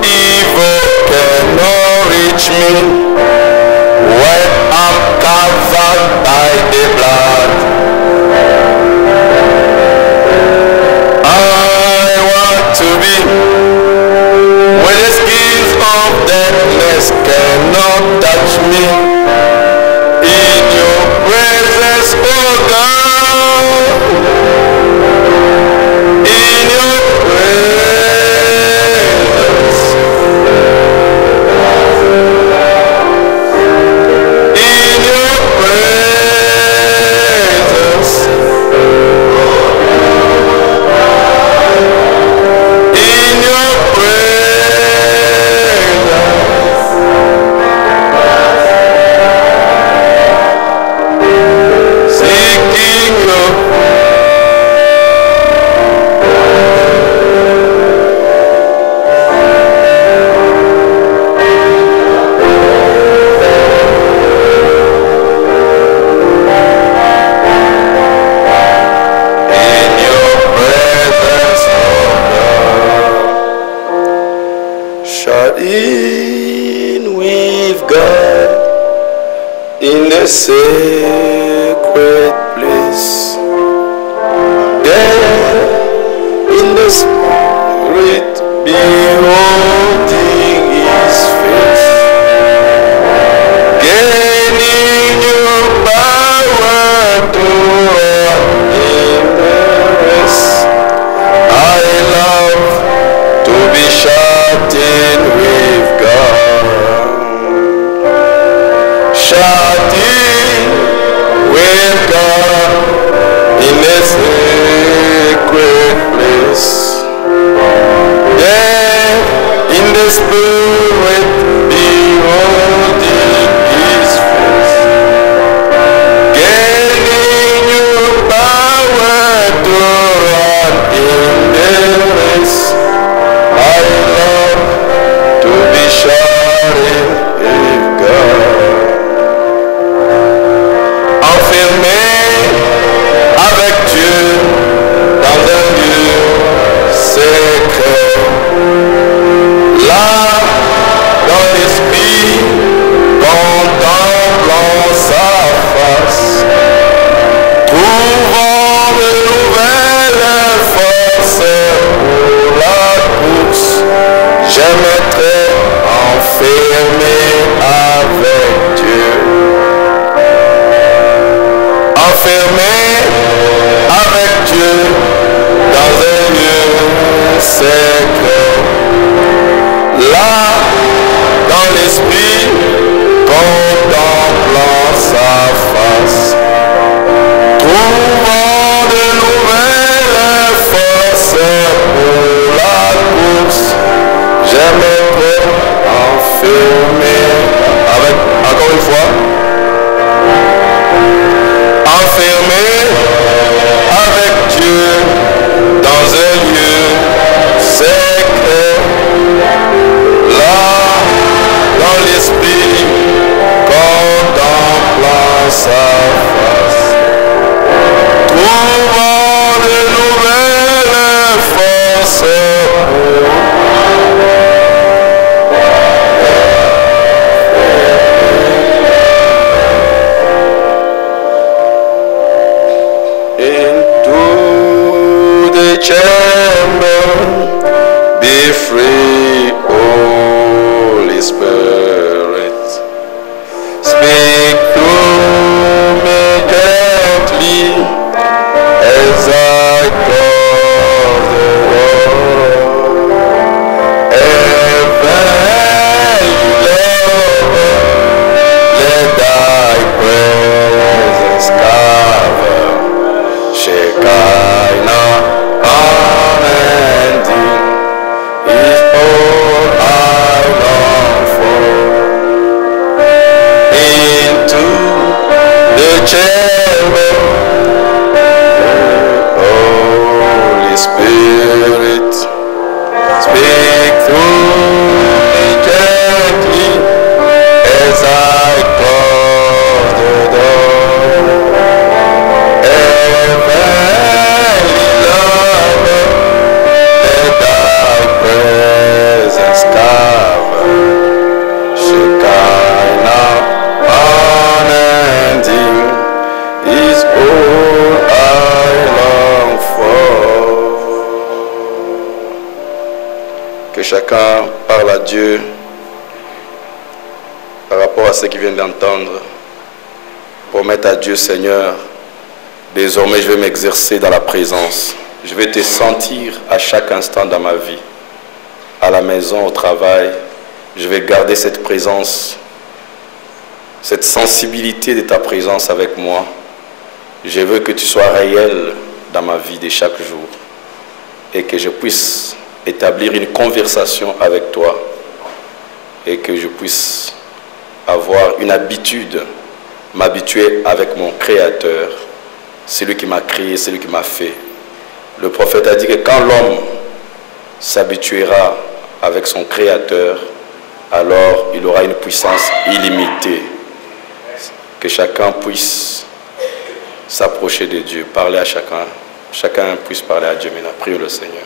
evil cannot reach me when I'm covered by the blood. I want to be where the schemes of darkness cannot touch me. In your presence, oh God. In your presence. In your presence. In your presence. Seeking your in your presence, oh God. Shut in with God in the sacred place. There in the spirit beholding his face. Gaining your power to run in the race. I love to be shouting with God. Shouting with God in a sacred place. There in the spirit beholding his face. Gaining your power to run in the race. I love to be shouting with God. Enfermé avec Dieu dans un lieu secret. Là, dans l'esprit, contemplant sa face, trouvant de nouvelles forces pour la course, j'aimerais enfermer avec Dieu. Enfermé avec Dieu dans un lieu secret. Là, dans l'esprit, contemplant sa face, trouvant de nouvelles forces pour la course, j'aimerais enfermer avec, encore une fois, enfermé avec Dieu dans un lieu secret. Là, dans l'esprit, contemplant sa face, trouvant de nouvelles forces into the chamber. Be free, Holy Spirit. Speak through me gently as I call the Lord. Heavenly Lord, let thy presence cover Shekinah unending is all I long for. Into the chamber, Holy Spirit, speak through me gently as I close the door. Heavenly Lord, let thy presence come. chacun parle à Dieu par rapport à ce qu'il vient d'entendre. Promettre à Dieu, Seigneur, désormais je vais m'exercer dans la présence. Je vais te sentir à chaque instant dans ma vie. À la maison, au travail, je vais garder cette présence, cette sensibilité de ta présence avec moi. Je veux que tu sois réel dans ma vie de chaque jour et que je puisse établir une conversation avec toi et que je puisse avoir une habitude, m'habituer avec mon Créateur, celui qui m'a créé, celui qui m'a fait. Le prophète a dit que quand l'homme s'habituera avec son Créateur, alors il aura une puissance illimitée. Que chacun puisse s'approcher de Dieu, parler à chacun. Chacun puisse parler à Dieu. Maintenant, prions le Seigneur.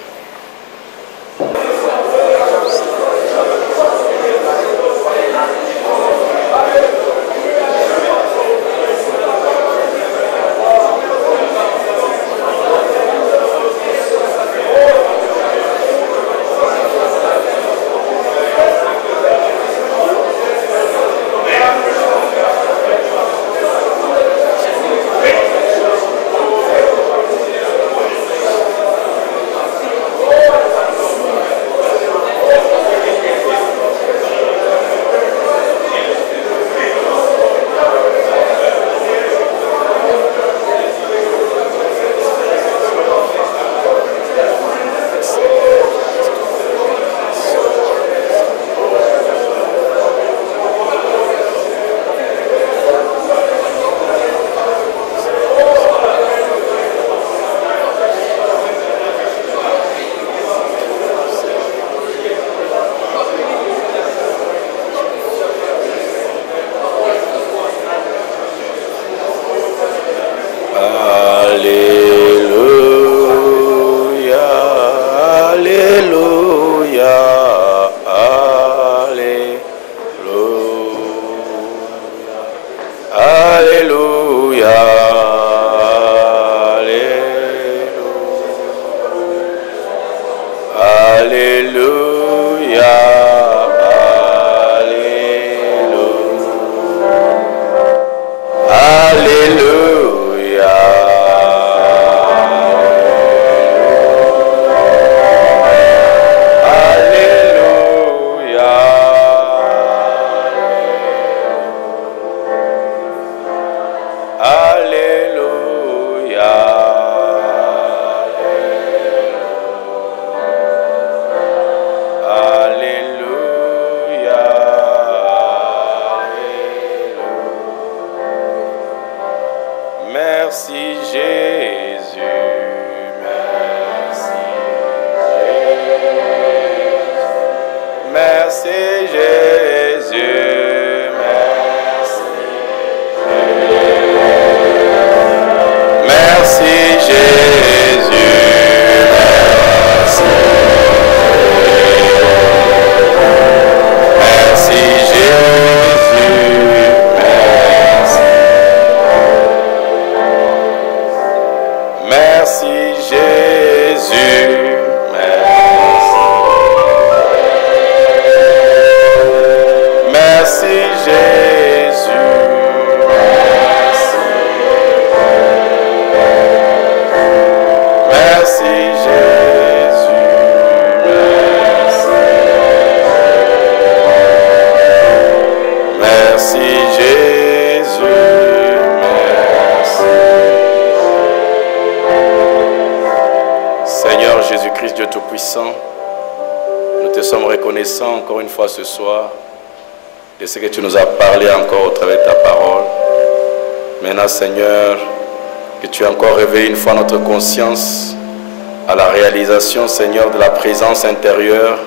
Encore une fois ce soir de ce que tu nous as parlé encore au travers de ta parole. Maintenant, Seigneur, que tu as encore réveillé une fois notre conscience à la réalisation, Seigneur, de la présence intérieure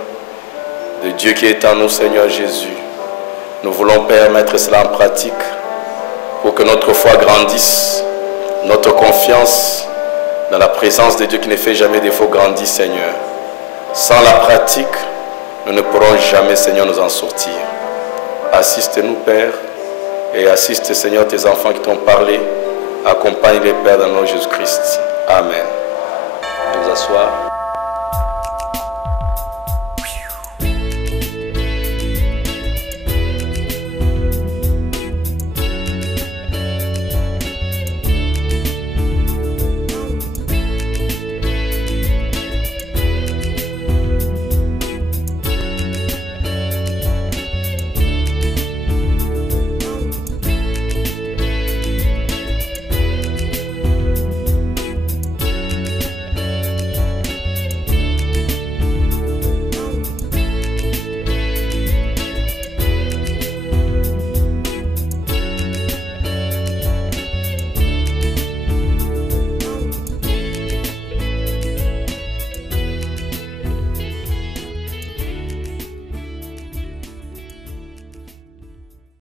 de Dieu qui est en nous, Seigneur Jésus. Nous voulons, Père, mettre cela en pratique pour que notre foi grandisse, notre confiance dans la présence de Dieu qui ne fait jamais défaut grandisse, Seigneur. Sans la pratique, nous ne pourrons jamais, Seigneur, nous en sortir. Assiste-nous, Père, et assiste, Seigneur, tes enfants qui t'ont parlé. Accompagne les Pères dans le nom de Jésus-Christ. Amen. Nous asseoir.